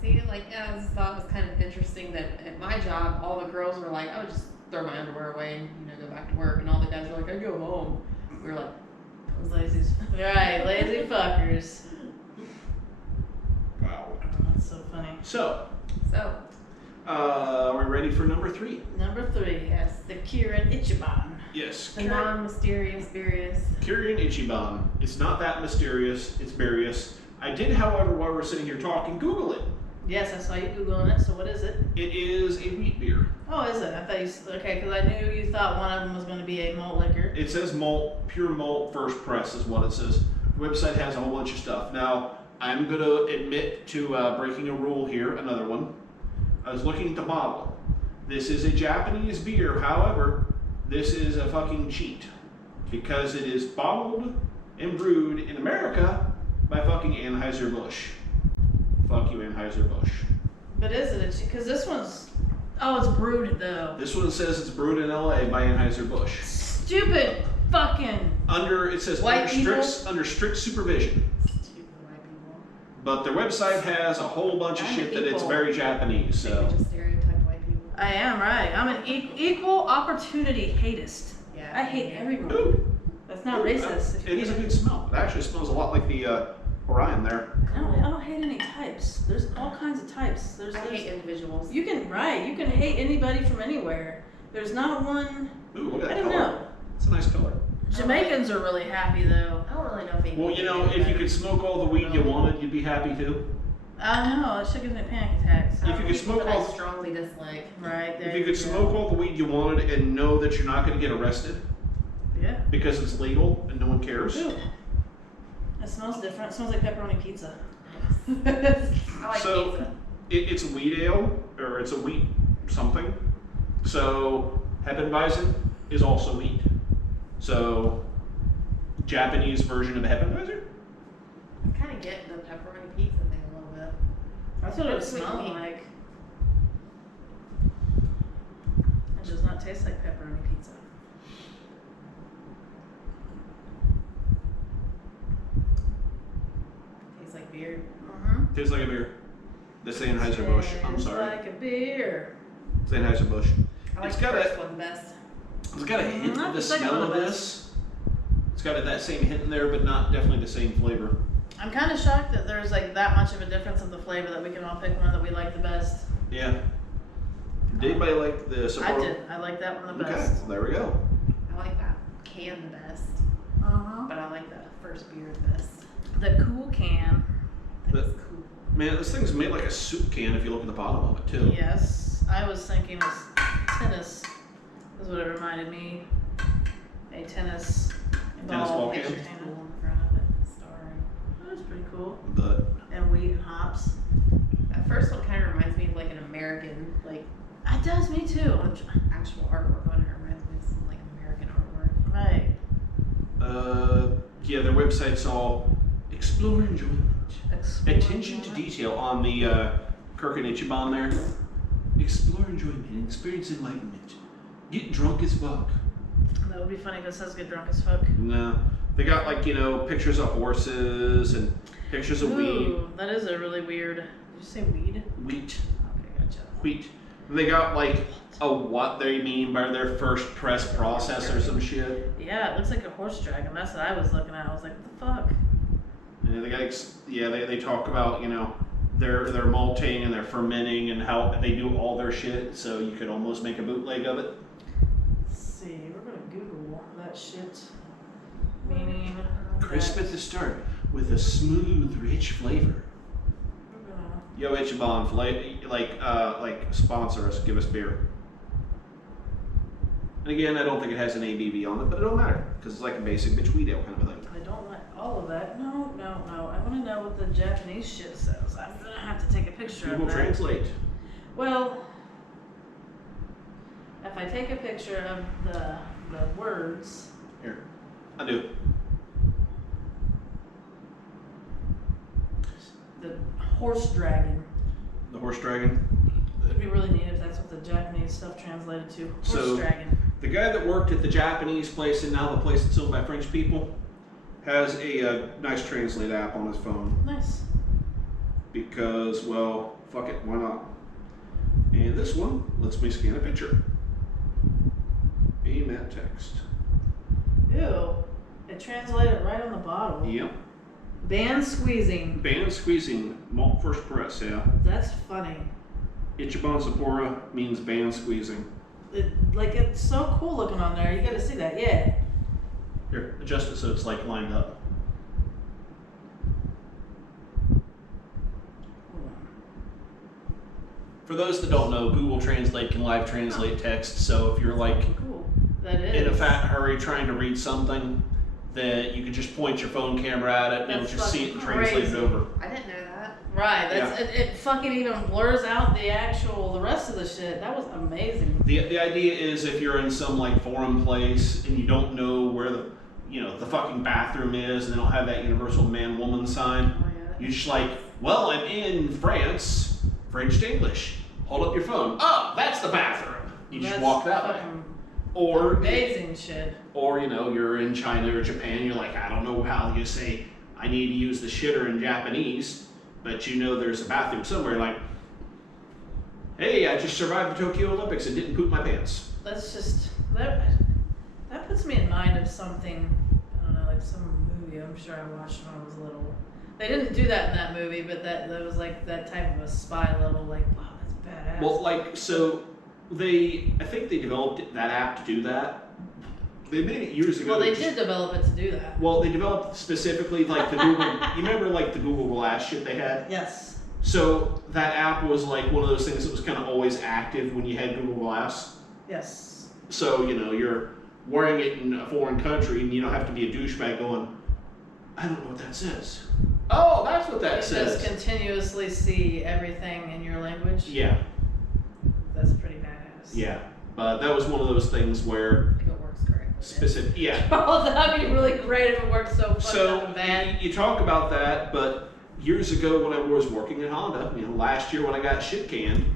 See, like, I just thought it was kind of interesting that at my job, all the girls were like, I would just throw my underwear away and, you know, go back to work. And all the guys were like, I go home. We were like, Those lazy, right, lazy fuckers. Wow. Oh, that's so funny. So, so, are we ready for number 3? Number 3, yes. the Kirin Ichiban. Yes. The non-mysterious, various. Kirin Ichiban. It's not that mysterious. It's various. I did, however, while we're sitting here talking, Google it. Yes, I saw you Googling it, so what is it? It is a wheat beer. Oh, is it? I thought you, okay, because I knew you thought one of them was going to be a malt liquor. It says malt, pure malt, first press is what it says. The website has a whole bunch of stuff. Now, I'm going to admit to breaking a rule here, another one. I was looking at the bottle. This is a Japanese beer, however, this is a fucking cheat. Because it is bottled and brewed in America by fucking Anheuser-Busch. Fuck you, Anheuser-Busch. But is it? Because this one's, oh, it's brewed though. This one says it's brewed in LA by Anheuser-Busch. Stupid fucking. It says White under strict supervision. Stupid white people. But their website has a whole bunch of I'm shit that it's equal. very Japanese, so. Maybe just stereotype white people. I am right. I'm an equal opportunity hatist. Yeah. I hate everyone. Ooh. That's not racist. It is a good smell. It actually smells a lot like the Orion there. I don't hate any types. There's all kinds of types. I hate individuals. You can hate anybody from anywhere. There's not one. Ooh, look at that I don't color. know. It's a nice color. Jamaicans are really happy though. I don't really know if Well, you know, if you could smoke all the weed you wanted, you'd be happy too. I know, it should give me panic attacks. If you could smoke I all, strongly dislike. Right there. if you could smoke all the weed you wanted and know that you're not going to get arrested Yeah. because it's legal and no one cares. Ooh. It smells different. It smells like pepperoni pizza. I like So- pizza. It's a wheat ale, or it's a wheat something. So Hefeweizen is also wheat. So Japanese version of a Hefeweizen. I kind of get the pepperoni pizza thing a little bit. That's what it was Sweet smelling meat. like. It does not taste like pepperoni pizza. Tastes like beer. Mm-hmm. Tastes like a beer. This Anheuser-Busch. I'm Tastes sorry. like a beer. It's Anheuser-Busch. I like It's the got first a- one best. It's got a hint Not of the the second smell one of the this. It's got that same hint in there, but not definitely the same flavor. I'm kind of shocked that there's like that much of a difference of the flavor that we can all pick one that we like the best. Yeah. Did anybody like the Sapporo? I did. I like that one the Okay, best. well, there we go. I like that can the best, Uh-huh. but I like the first beer the best. The cool can. That's The- cool. Man, this thing's made like a soup can if you look at the bottom of it too. Yes. I was thinking it was tennis is what it reminded me. A tennis Tennis ball can? Picture's cool on the front of it. Starring. That was pretty cool. But And wheat and hops. That first one kind of reminds me of like an American, like It does me too. actual artwork on it. Reminds me of some like American artwork. Right. yeah, their website's all explore enjoyment. Explore Attention to enjoyment. detail on the Kirk and Ichiban there. Explore enjoyment and experience enlightenment. Get drunk as fuck. That would be funny because it says get drunk as fuck. No. They got like, pictures of horses and pictures of weed. Ooh, that is a really weird. Did you say weed? Wheat. Okay, gotcha. Wheat. And they got like a what they mean by their first press process or some shit. Yeah, it looks like a horse dragon. That's what I was looking at. I was like, what the fuck? And they got they talk about, they're malting and they're fermenting and how they do all their shit, so you could almost make a bootleg of it. Let's see, we're gonna Google that shit. Meaning. Crisp that at the start with a smooth, rich flavor. we're gonna. Yo, Ichiban, like sponsor us, give us beer. And again, I don't think it has an ABV on it, but it don't matter because it's like a basic bitch wheat ale kind of a thing. I don't like all of that. No. I want to know what the Japanese shit says. I'm gonna have to take a picture Google of that. Translate. Well, if I take a picture of the words, Here, I do. the horse dragon. The horse dragon. It'd be really neat if that's what the Japanese stuff translated to. Horse So- dragon. The guy that worked at the Japanese place and now the place that's owned by French people has a nice translate app on his phone Nice. because, well, fuck it, why not? And this one lets me scan a picture. Aim at text. Ew. It translated right on the bottle. Yep. Band squeezing. Band squeezing, malt first press, yeah. That's funny. Ichiban Sapporo means band squeezing. It's so cool looking on there. You gotta see that. Yeah. Here, adjust it so it's like lined up. Hold on. For those that don't know, Google Translate can live translate text, so if you're like Cool. That is. in a fat hurry trying to read something, that you can just point your phone camera at it and it'll That's just see it and fucking translate it crazy. over. I didn't know that. Right. It fucking even blurs out the rest of the shit. That was amazing. The idea is if you're in some like foreign place and you don't know where the fucking bathroom is and they don't have that universal man-woman sign, Oh, yeah. you're just like, well, I'm in France, French to English. Hold up your phone. Oh, that's the bathroom. You just That's walk that way. fucking Or amazing shit. Or, you're in China or Japan, you're like, I don't know how you say, I need to use the shitter in Japanese, but there's a bathroom somewhere, like, hey, I just survived the Tokyo Olympics and didn't poop my pants. That's just that puts me in mind of something. I don't know, like some movie. I'm sure I watched when I was little. They didn't do that in that movie, but that was like that type of a spy level. Like, wow, that's badass. Well, so I think they developed that app to do that. They made it years ago. Well, they did develop it to do that. Well, they developed specifically like the Google, you remember like the Google Glass shit they had? Yes. So that app was like one of those things that was kind of always active when you had Google Glass. Yes. So, you're wearing it in a foreign country and you don't have to be a douchebag going, I don't know what that says. Oh, that's what that says. Just continuously see everything in your language. Yeah. That's pretty badass. Yeah. But that was one of those things where If it works correctly. specific, yeah. Oh, that'd be really great if it worked so fucked up and bad. You talk about that, but years ago when I was working at Honda, last year when I got shit canned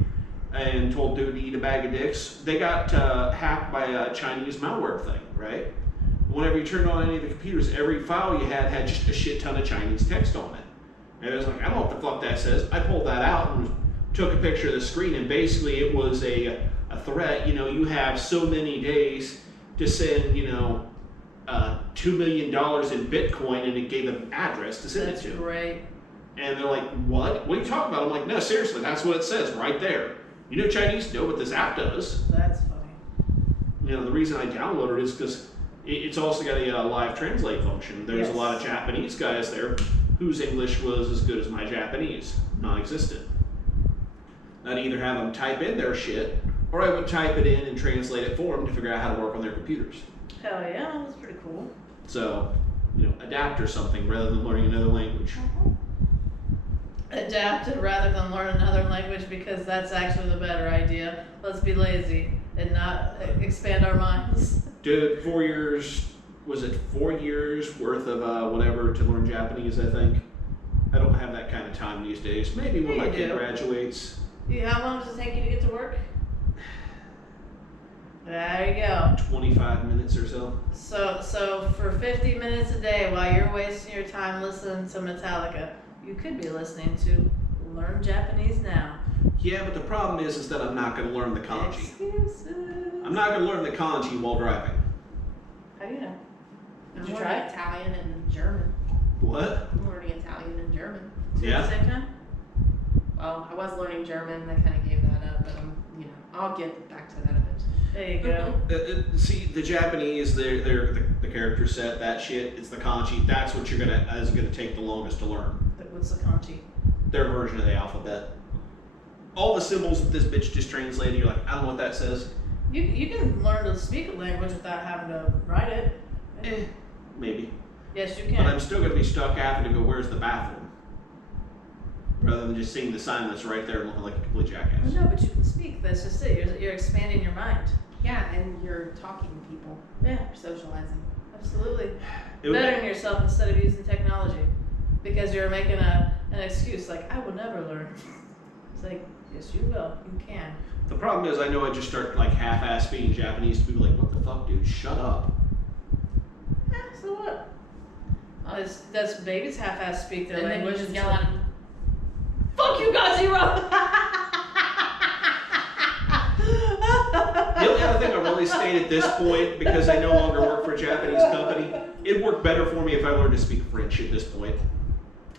and told dude to eat a bag of dicks, they got hacked by a Chinese malware thing, right? Whenever you turned on any of the computers, every file you had just a shit ton of Chinese text on it. And I was like, I don't know what the fuck that says. I pulled that out and took a picture of the screen, and basically it was a threat. You have so many days to send, $2 million in Bitcoin, and it gave them an address to send it to. That's great. And they're like, what? What are you talking about? I'm like, no, seriously, that's what it says right there. Chinese know what this app does. That's funny. The reason I downloaded it is because it's also got a live translate function. There's a lot of Japanese guys there whose English was as good as my Japanese, non-existent. I'd either have them type in their shit, or I would type it in and translate it for them to figure out how to work on their computers. Hell yeah, that's pretty cool. So, adapt or something rather than learning another language. Adapt it rather than learn another language, because that's actually the better idea. Let's be lazy and not expand our minds. Dude, 4 years, was it 4 years worth of whatever to learn Japanese, I think? I don't have that kind of time these days. Maybe when my kid graduates. How long does it take you to get to work? There you go. 25 minutes or so. So for 50 minutes a day while you're wasting your time listening to Metallica, you could be listening to Learn Japanese Now. Yeah, but the problem is that I'm not going to learn the kanji. Excuses. I'm not going to learn the kanji while driving. How do you know? I'm Did you learning try it? Italian and German. What? I'm learning Italian and German. Two at the same time? Well, I was learning German, I kind of gave that up, but I'll get back to that eventually. There you go. See, the Japanese, the character set, that shit, it's the kanji. That's what is gonna take the longest to learn. What's the kanji? Their version of the alphabet. All the symbols that this bitch just translated, you're like, I don't know what that says. You can learn to speak a language without having to write it. Maybe. Yes, you But can. I'm still gonna be stuck having to go, where's the bathroom? Rather than just seeing the sign that's right there and looking like a complete jackass. No, but you can speak. That's just it. You're expanding your mind. Yeah, and you're talking to people. Yeah, You're socializing. absolutely. It would Bettering yourself instead of using technology. Because you're making an excuse like, I will never learn. It's like, yes, you will. You can. The problem is, I know I just start like half-ass speaking Japanese to people like, what the fuck, dude? Shut up. So what? That's babies half-ass speak their And then you language. just yell at them. Fuck you, Godzilla! The only other thing I really state at this point, because I no longer work for a Japanese company, it'd work better for me if I learned to speak French at this point.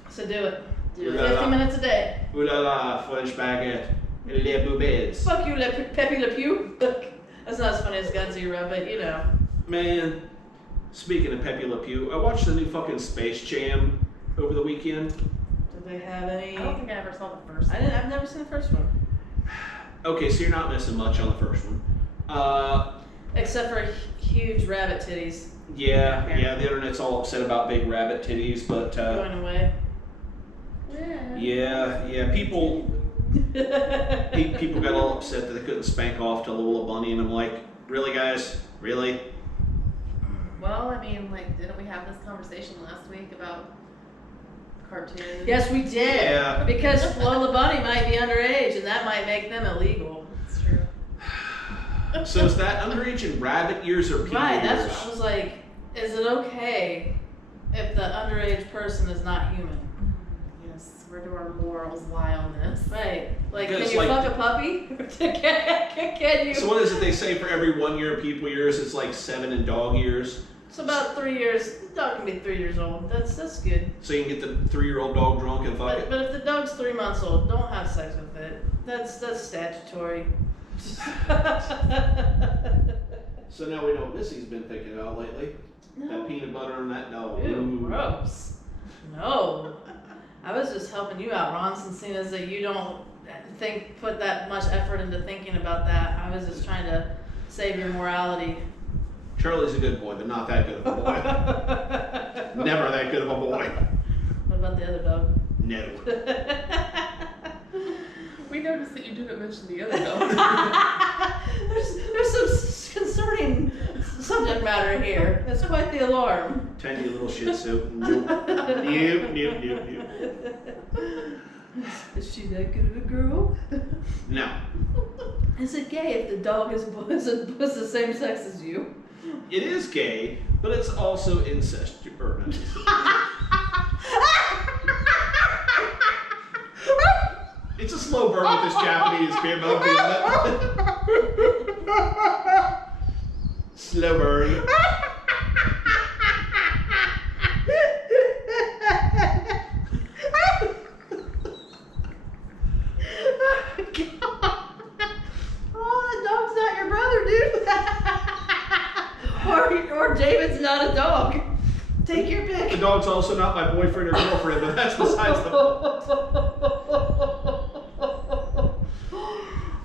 So do it. Do it. 50 minutes a day. Ooh la la, French baguette, et les boubettes. Fuck you, Pepe Le Pew. That's not as funny as Godzilla, but Man, speaking of Pepe Le Pew, I watched the new fucking Space Jam over the weekend. Do they have any? I don't think I ever saw the first one. I've never seen the first one. Okay, so you're not missing much on the first one. Except for huge rabbit titties Yeah, the internet's all upset about big rabbit titties, but going away. yeah, people people got all upset that they couldn't spank off to Lola Bunny, and I'm like, really, guys, really? Well, I mean, didn't we have this conversation last week about cartoons? Yes, we did. Yeah. Because Lola Bunny might be underage, and that might make them illegal. It's true. So is that underage in rabbit ears or people Right. That's ears? what I was like. Is it okay if the underage person is not human? Yes, where do our morals lie on this? Right. Like, Because, can you like- fuck a puppy? Can you? So what is it they say for every 1 year of people years, it's like 7 in dog years? It's about 3 years. The dog can be 3 years old. That's good. So you can get the 3-year-old dog drunk and fuck But, it? but if the dog's 3 months old, don't have sex with it. That's statutory. So now we know what Missy's been thinking about lately. No. That peanut butter and that, no. Ew, Ooh. gross. No. I was just helping you out, Ron, since seeing as that you don't put that much effort into thinking about that. I was just trying to save your morality. Charlie's a good boy, but not that good of a boy. Never that good of a boy. What about the other dog? No. We noticed that you didn't mention the other dog. there's some concerning subject matter here. That's quite the alarm. Tiny little shih tzu. Nope. Nope. Is she that good of a girl? No. Is it gay if the dog is the same sex as you? It is gay, but it's also incestuous. It's a slow burn with this Japanese beer mouth, isn't it? Slow burn. Or David's not a dog. Take your pick. The dog's also not my boyfriend or girlfriend, but that's besides the point.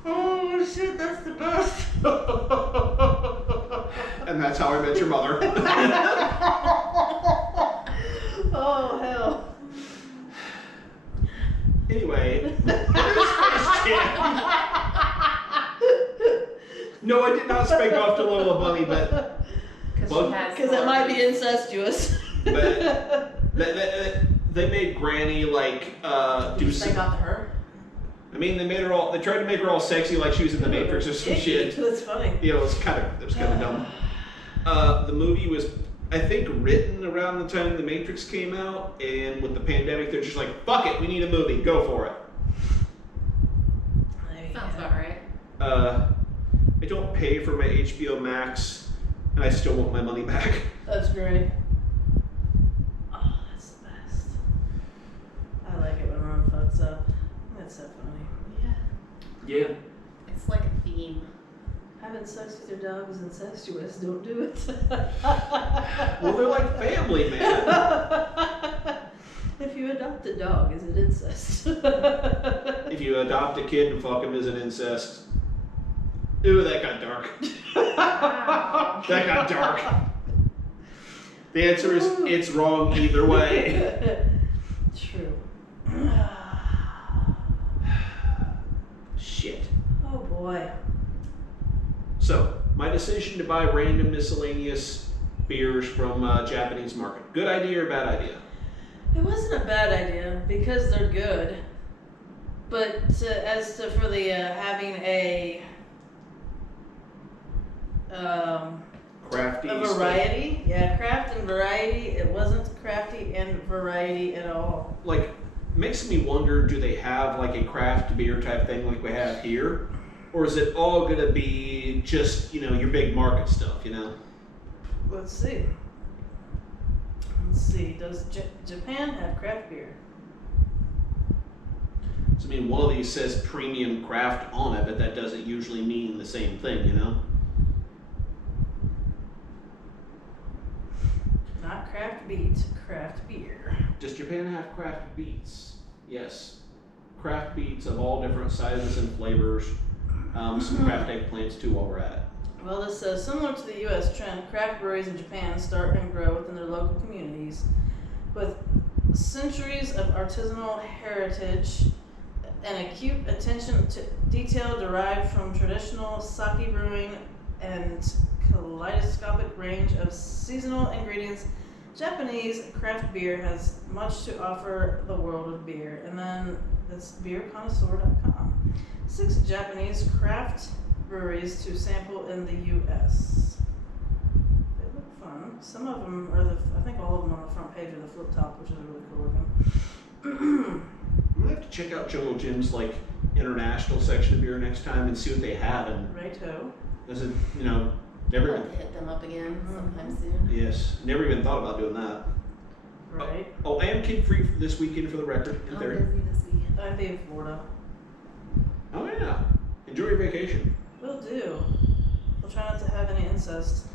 Oh shit, that's the best. And that's how I met your mother. Oh hell. Anyway, Space Jam. No, I did not spank off to Lola Bunny, but Because it might be incestuous. but they made Granny like do Spank some. off to her. I mean, they tried to make her all sexy like she was in the Matrix or some shit. That's funny. You know, it was kind of dumb. The movie was, I think, written around the time the Matrix came out, and with the pandemic, they're just like, fuck it, we need a movie, go for it. Sounds about right. I don't pay for my HBO Max, and I still want my money back. That's great. Oh, that's the best. I like it when Ron fucks up. That's so funny. Yeah. It's like a theme. Having sex with your dog is incestuous. Don't do it. Well, they're like family, man. If you adopt a dog, is it incest? If you adopt a kid and fuck him, is it incest? Ooh, that got dark. Wow. That got dark. The answer is it's wrong either way. True. Shit. Oh boy. So, my decision to buy random miscellaneous beers from Japanese market. Good idea or bad idea? It wasn't a bad idea because they're good. But for the having a Crafty. a variety, yeah, craft and variety. It wasn't crafty and variety at all. Like, makes me wonder, do they have like a craft beer type thing like we have here? Or is it all gonna be just, your big market stuff, Let's see. Does Japan have craft beer? So, one of these says premium craft on it, but that doesn't usually mean the same thing, Not craft beet, craft beer. Does Japan have craft beets? Yes. Craft beets of all different sizes and flavors. Some craft eggplants too while we're at it. Well, this says, similar to the U.S. trend, craft breweries in Japan start and grow within their local communities. With centuries of artisanal heritage and acute attention to detail derived from traditional sake brewing and kaleidoscopic range of seasonal ingredients, Japanese craft beer has much to offer the world of beer. And then that's beerconnoisseur.com. 6 Japanese craft breweries to sample in the U.S. They look fun. Some of them are I think all of them on the front page of the flip top, which is really cool looking. I'm gonna have to check out Jungle Jim's international section of beer next time and see what they have. And Righto. does it, I'll never. have to hit them up again sometime soon. Yes, never even thought about doing that. Right. Oh, I am kid free for this weekend for the record. In I'm theory. busy this weekend. I'd be in Florida. Oh yeah. Enjoy your vacation. Will do. We'll try not to have any incest.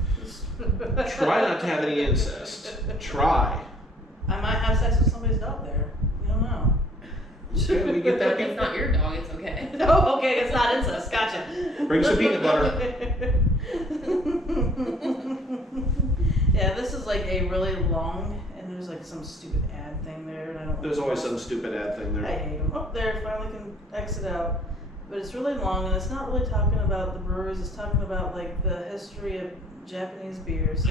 Try not to have any incest. Try. I might have sex with somebody's dog there. You don't know. Okay, we get that. It's not your dog, it's okay. Oh, okay, it's not incest. Gotcha. Bring some peanut butter. Yeah, this is like a really long, and there's like some stupid ad thing there, and I don't. There's always some stupid ad thing I there. hate them. Oh, there, finally can exit out. But it's really long, and it's not really talking about the breweries. It's talking about like the history of Japanese beer. So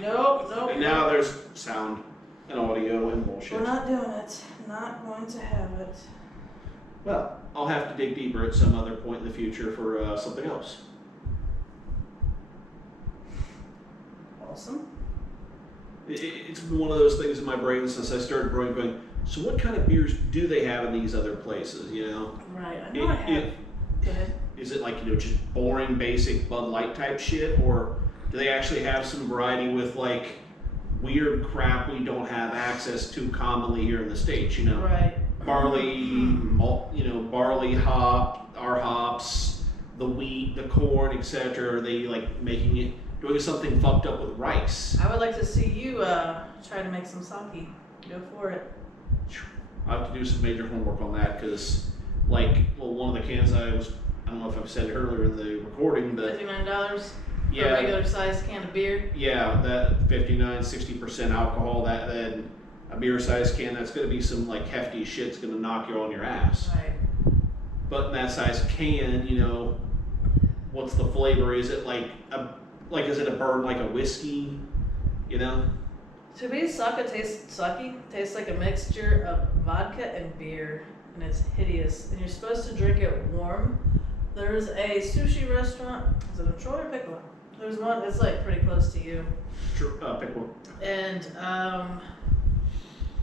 nope. And now there's sound and audio and bullshit. We're not doing it. Not going to have it. Well, I'll have to dig deeper at some other point in the future for something else. Awesome. It's been one of those things in my brain since I started brewing, going, so what kind of beers do they have in these other places, you know? Right. I know I have. Go ahead. Is it like, you know, just boring, basic Bud Light type shit, or do they actually have some variety with like weird crap we don't have access to commonly here in the States, you know? Right. Barley, malt, you know, barley hop, our hops, the wheat, the corn, etc. Are they like doing something fucked up with rice? I would like to see you try to make some sake. Go for it. I have to do some major homework on that because, like, well, one of the cans I don't know if I've said it earlier in the recording, but $59 for yeah, a regular sized can of beer. yeah, that 59-60% alcohol, that then a beer size can, that's going to be some like hefty shit's going to knock you on your ass. Right. But in that size can, you know, what's the flavor? Is it is it a burn like a whiskey? You know? To me, sake tastes like a mixture of vodka and beer, and it's hideous. And you're supposed to drink it warm. There's a sushi restaurant. Is it in Troy or Pickle? There's one that's like pretty close to you. Sure, pick one. And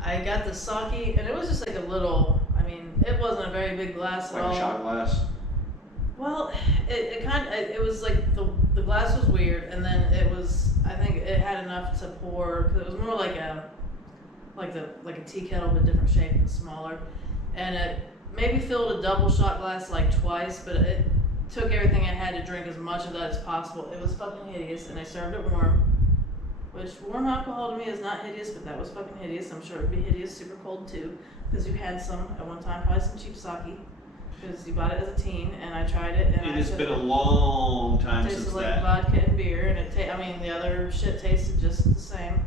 I got the sake, and it was just like a little. I mean, it wasn't a very big glass at Like all. a shot glass. Well, it was like the glass was weird, and then I think it had enough to pour, because it was more like a tea kettle but different shape and smaller, and it maybe filled a double shot glass like twice, but it took everything I had to drink as much of that as possible. It was fucking hideous, and I served it warm, which warm alcohol to me is not hideous, but that was fucking hideous. I'm sure it'd be hideous super cold too, because you had some at one time, probably some cheap sake. Because you bought it as a teen, and I tried it, and It has been a long time it since tasted like that. vodka and beer, and the other shit tasted just the same.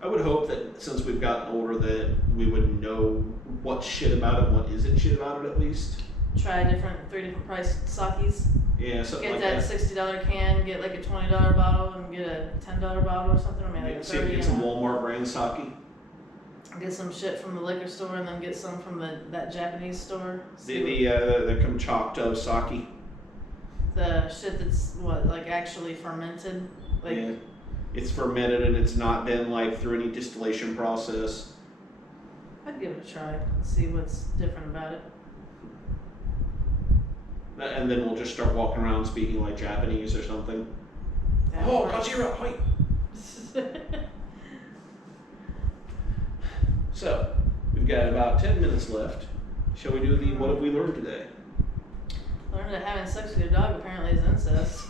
I would hope that since we've gotten older that we would know what's shit about it and what isn't shit about it at least. Try 3 different price sakis. Yeah, something Get like that that. $60 can, get like a $20 bottle, and get a $10 bottle or something, or maybe like See if we $30. get some Walmart brand sake. Get some shit from the liquor store, and then get some from that Japanese store. The Kamchatka sake. The shit that's actually fermented. Like, Yeah. It's fermented and it's not been like through any distillation process. I'd give it a try and see what's different about it. And then we'll just start walking around speaking like Japanese or something. That Oh, works. Godzilla, wait. So, we've got about 10 minutes left. Shall we do the what have we learned today? Learned that having sex with your dog apparently is incest.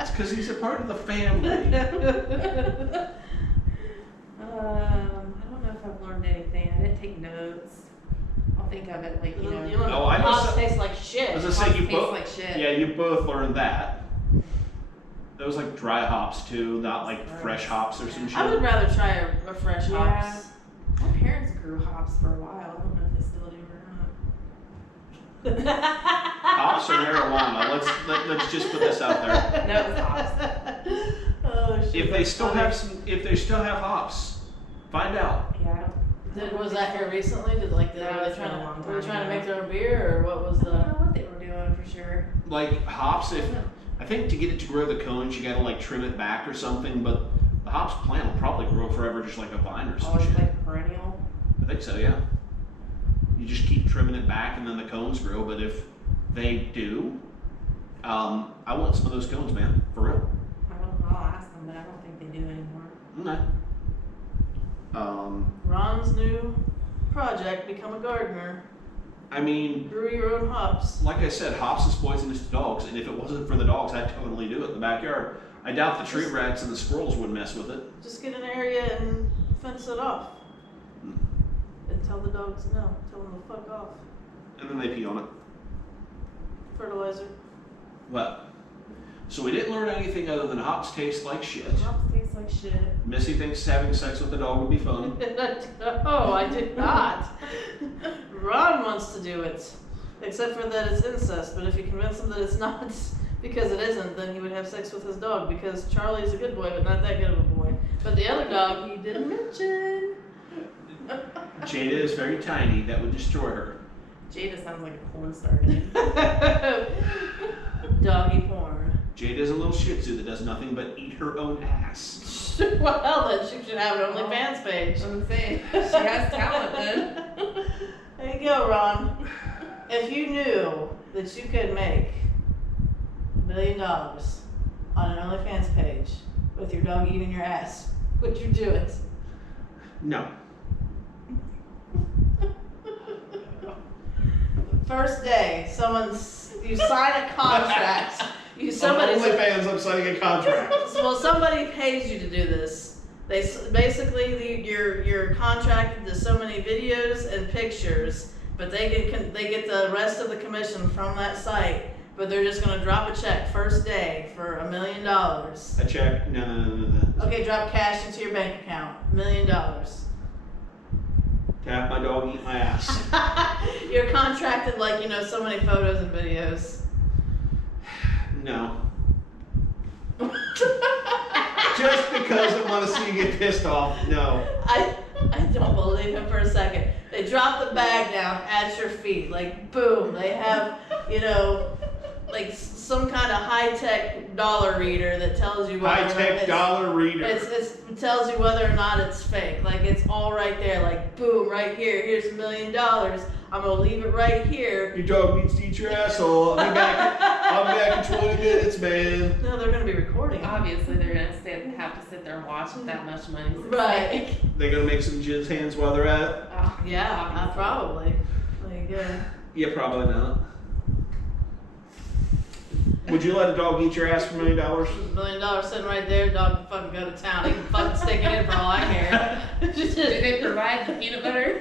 It's because he's a part of the family. I don't know if I've learned anything. I didn't take notes. I'll think of it like, you know. No, I know hops some- taste like shit. I was gonna say Hops you taste both. like shit. Yeah, you both learned that. Those like dry hops too, not like fresh hops or some shit. I would rather try a fresh Yeah. hops. My parents grew hops for a while. I don't know if they still do or not. Hops or marijuana? Let's just put this out there. No, it was hops. Oh shit. If they that's still funny. have hops, find out. Yeah, I don't. Was that here recently? No, were they it's been a long were they time trying to ago. make their own beer, or what was I don't the? know what they were doing for sure. Like hops, I think to get it to grow the cones, you gotta like trim it back or something. But the hops plant will probably grow forever, just like a vine or some Always shit. like perennial. I think so, yeah. You just keep trimming it back, and then the cones grow. But if they do, I want some of those cones, man, for real. I'll ask them, but I don't think they do anymore. Okay. Ron's new project: become a gardener, I mean, brew your own hops. like I said, hops is poisonous to dogs, and if it wasn't for the dogs, I'd totally do it in the backyard. I doubt the tree rats and the squirrels would mess with it. Just get an area and fence it off. tell the dogs no. Tell them to fuck off. And then they pee on it. Fertilizer. Well, so we didn't learn anything other than hops taste like shit. Hops taste like shit. Missy thinks having sex with a dog would be fun. No, I did not. Ron wants to do it. Except for that it's incest, but if you convince him that it's not because it isn't, then he would have sex with his dog because Charlie's a good boy, but not that good of a boy. But the other dog he didn't mention. Jada is very tiny. That would destroy her. Jada sounds like a porn star name. Doggy porn. Jada's a little shih tzu that does nothing but eat her own ass. Well, then she should have an OnlyFans page. I'm saying, she has talent then. There you go, Ron. If you knew that you could make $1 million on an OnlyFans page with your dog eating your ass, would you do it? No. First day, you sign a contract. On OnlyFans, I'm signing a contract. Well, somebody pays you to do this. They basically you're contracted to so many videos and pictures, but they get the rest of the commission from that site. But they're just gonna drop a check first day for $1 million. A check? No. Okay, drop cash into your bank account. $1 million. To have my dog eat my ass. You're contracted so many photos and videos. No. Just because I want to see you get pissed off, no. I don't believe him for a second. They drop the bag down at your feet, boom. They have, some kind of high-tech dollar reader that tells you whether high-tech dollar reader. It tells you whether or not it's fake. It's all right there. Boom, right here. Here's $1 million. I'm gonna leave it right here. Your dog needs to eat your asshole. I'll be back in 20 minutes, man. No, they're gonna be recording. Obviously, they're gonna have to sit there and watch with that much money. Right. They're gonna make some jizz hands while they're at it. Yeah, probably. There you go. Yeah, probably not. Would you let a dog eat your ass for $1 million? $1 million sitting right there, dog can fucking go to town. He can fucking stick it in for all I care. Do they provide the peanut butter?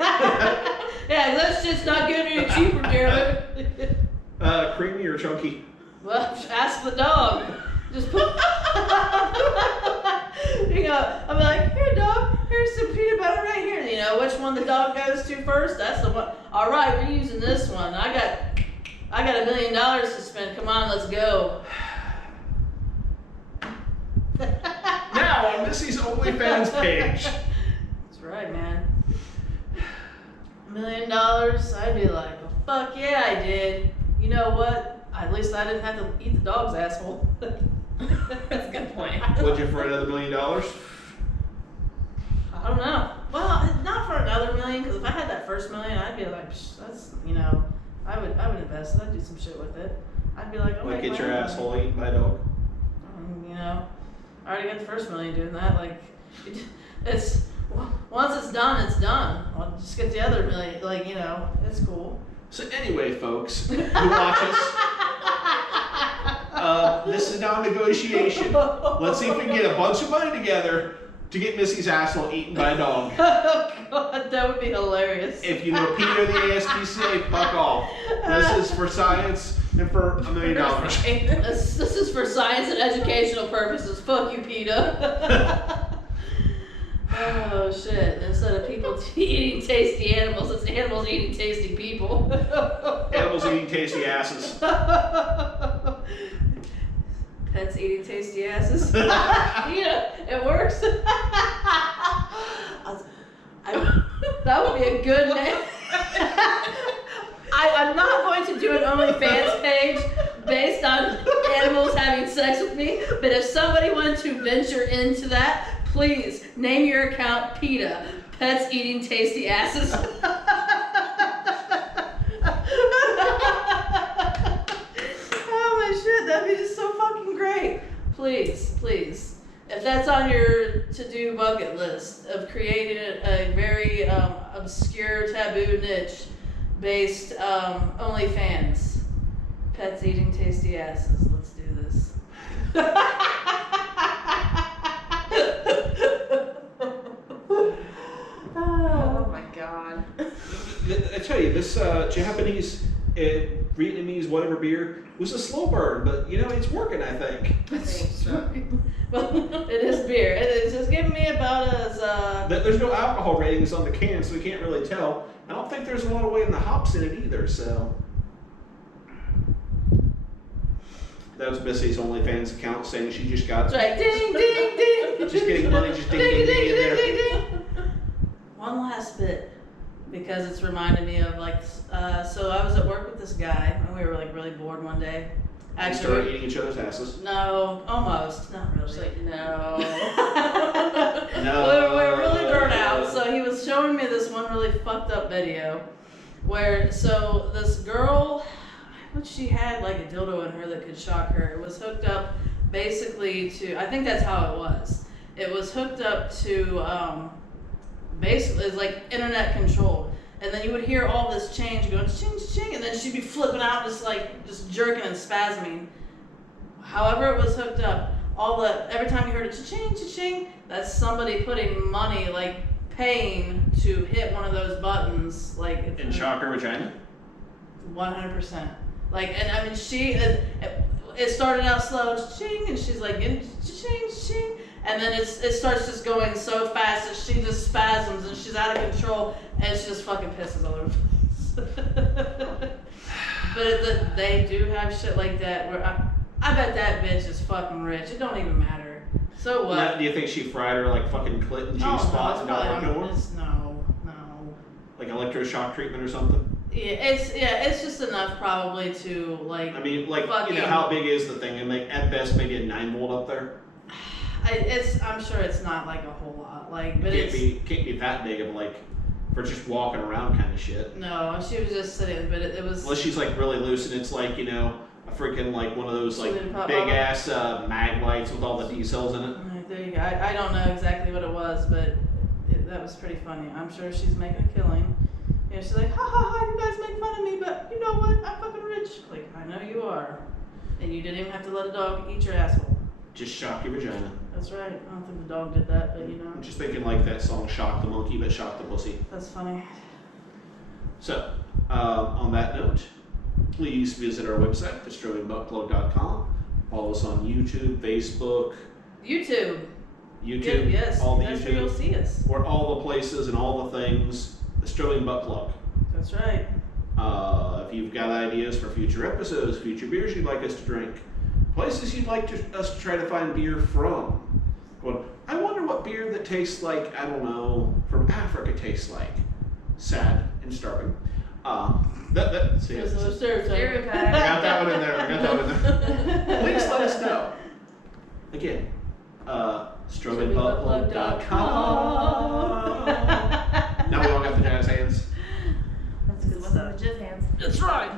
Yeah, that's just not getting any cheaper, Jeremy. Creamy or chunky? Well, ask the dog. Just put. I'll be like, here, dog, here's some peanut butter right here. Which one the dog goes to first? That's the one. All right, we're using this one. I got $1 million to spend. Come on, let's go. Now on Missy's OnlyFans page. That's right, man. $1 million, I'd be like, well, fuck yeah, I did. You know what? At least I didn't have to eat the dog's asshole. That's a good point. Would you for another $1 million? I don't know. Well, not for another $1 million, because if I had that first $1 million, I'd be like, that's, I would invest it. I'd do some shit with it. I'd be like, oh, Get your asshole eaten by a dog. I already got the first $1 million doing that. It's once it's done, it's done. I'll just get the other $1 million. It's cool. So anyway, folks who watch us, this is now a negotiation. Let's see if we can get a bunch of money together to get Missy's asshole eaten by a dog. Oh God, that would be hilarious. If you know Peter the ASPCA, fuck off. This is for science and for $1 million. This is for science and educational purposes. Fuck you, PETA. Oh shit. Instead of people eating tasty animals, it's animals eating tasty people. Animals eating tasty asses. Pets eating tasty asses. Yeah, it works. That would be a good name. I'm not going to do an OnlyFans page based on animals having sex with me, but if somebody wanted to venture into that, please name your account PETA, Pets Eating Tasty Asses. Oh my shit, that'd be just so fucking great. Please. If that's on your to-do bucket list of creating a very obscure taboo niche based OnlyFans, Pets Eating Tasty Asses, let's do this. Oh my God. tell you, this Japanese, Vietnamese, whatever beer was a slow burn, but it's working. I think. I think so. Well, it is beer. It's just giving me about as. There's no alcohol ratings on the can, so we can't really tell. I don't think there's a lot of weight in the hops in it either. So. That was Missy's OnlyFans account saying she just got. That's right. Ding, ding, ding. Just getting money, just ding, ding, ding, in there. ding. One last bit, because it's reminded me of so I was at work with this guy, and we were like really bored one day. We started eating each other's asses. No, almost, not really. She's like, no. No. We were really burnt out, so he was showing me this one really fucked up video, where this girl. But she had like a dildo in her that could shock her. It was hooked up basically to, I think that's how it was. It was hooked up to, basically, it's like internet controlled. And then you would hear all this change going ching, ching, and then she'd be flipping out, just jerking and spasming. However it was hooked up, every time you heard a cha-ching, cha-ching, that's somebody putting money, like paying to hit one of those buttons. And shock her vagina? 100%. And I mean, it started out slow, ching, and she's like, ching, ching, and then it starts just going so fast that she just spasms and she's out of control and she just fucking pisses all over the place. But they do have shit like that where I bet that bitch is fucking rich. It don't even matter. So what? Now, do you think she fried her fucking clit and G-spot and got her no? No. Like electroshock treatment or something? Yeah, it's just enough probably to I mean, fucking, how big is the thing? And at best maybe a 9-volt up there. I'm sure it's not like a whole lot. But can't be that big of for just walking around kind of shit. No, she was just sitting, but it was. Unless she's really loose and it's a freaking one of those big ass mag lights with all the D cells in it. Right, there you go. I don't know exactly what it was, but that was pretty funny. I'm sure she's making a killing. She's like, ha ha ha, you guys make fun of me, but you know what? I'm fucking rich. I know you are. And you didn't even have to let a dog eat your asshole. Just shock your vagina. That's right. I don't think the dog did that, but I'm just thinking that song Shock the Monkey, but Shock the Pussy. That's funny. So, on that note, please visit our website, thestrobingbuttplug.com. Follow us on YouTube, Facebook. YouTube, yes. All the that's YouTube. where you'll see us. Or all the places and all the things. The Strobing Butt Plug. That's right. If you've got ideas for future episodes, future beers you'd like us to drink, places you'd like us to try to find beer from. I wonder what beer that tastes like, I don't know, from Africa tastes like. Sad and starving. Stereotype. I got that one in there. Please let us know. Again, strobingbuttplug.com. Now we all got the jazz hands. That's good. What's up with jazz hands? That's right.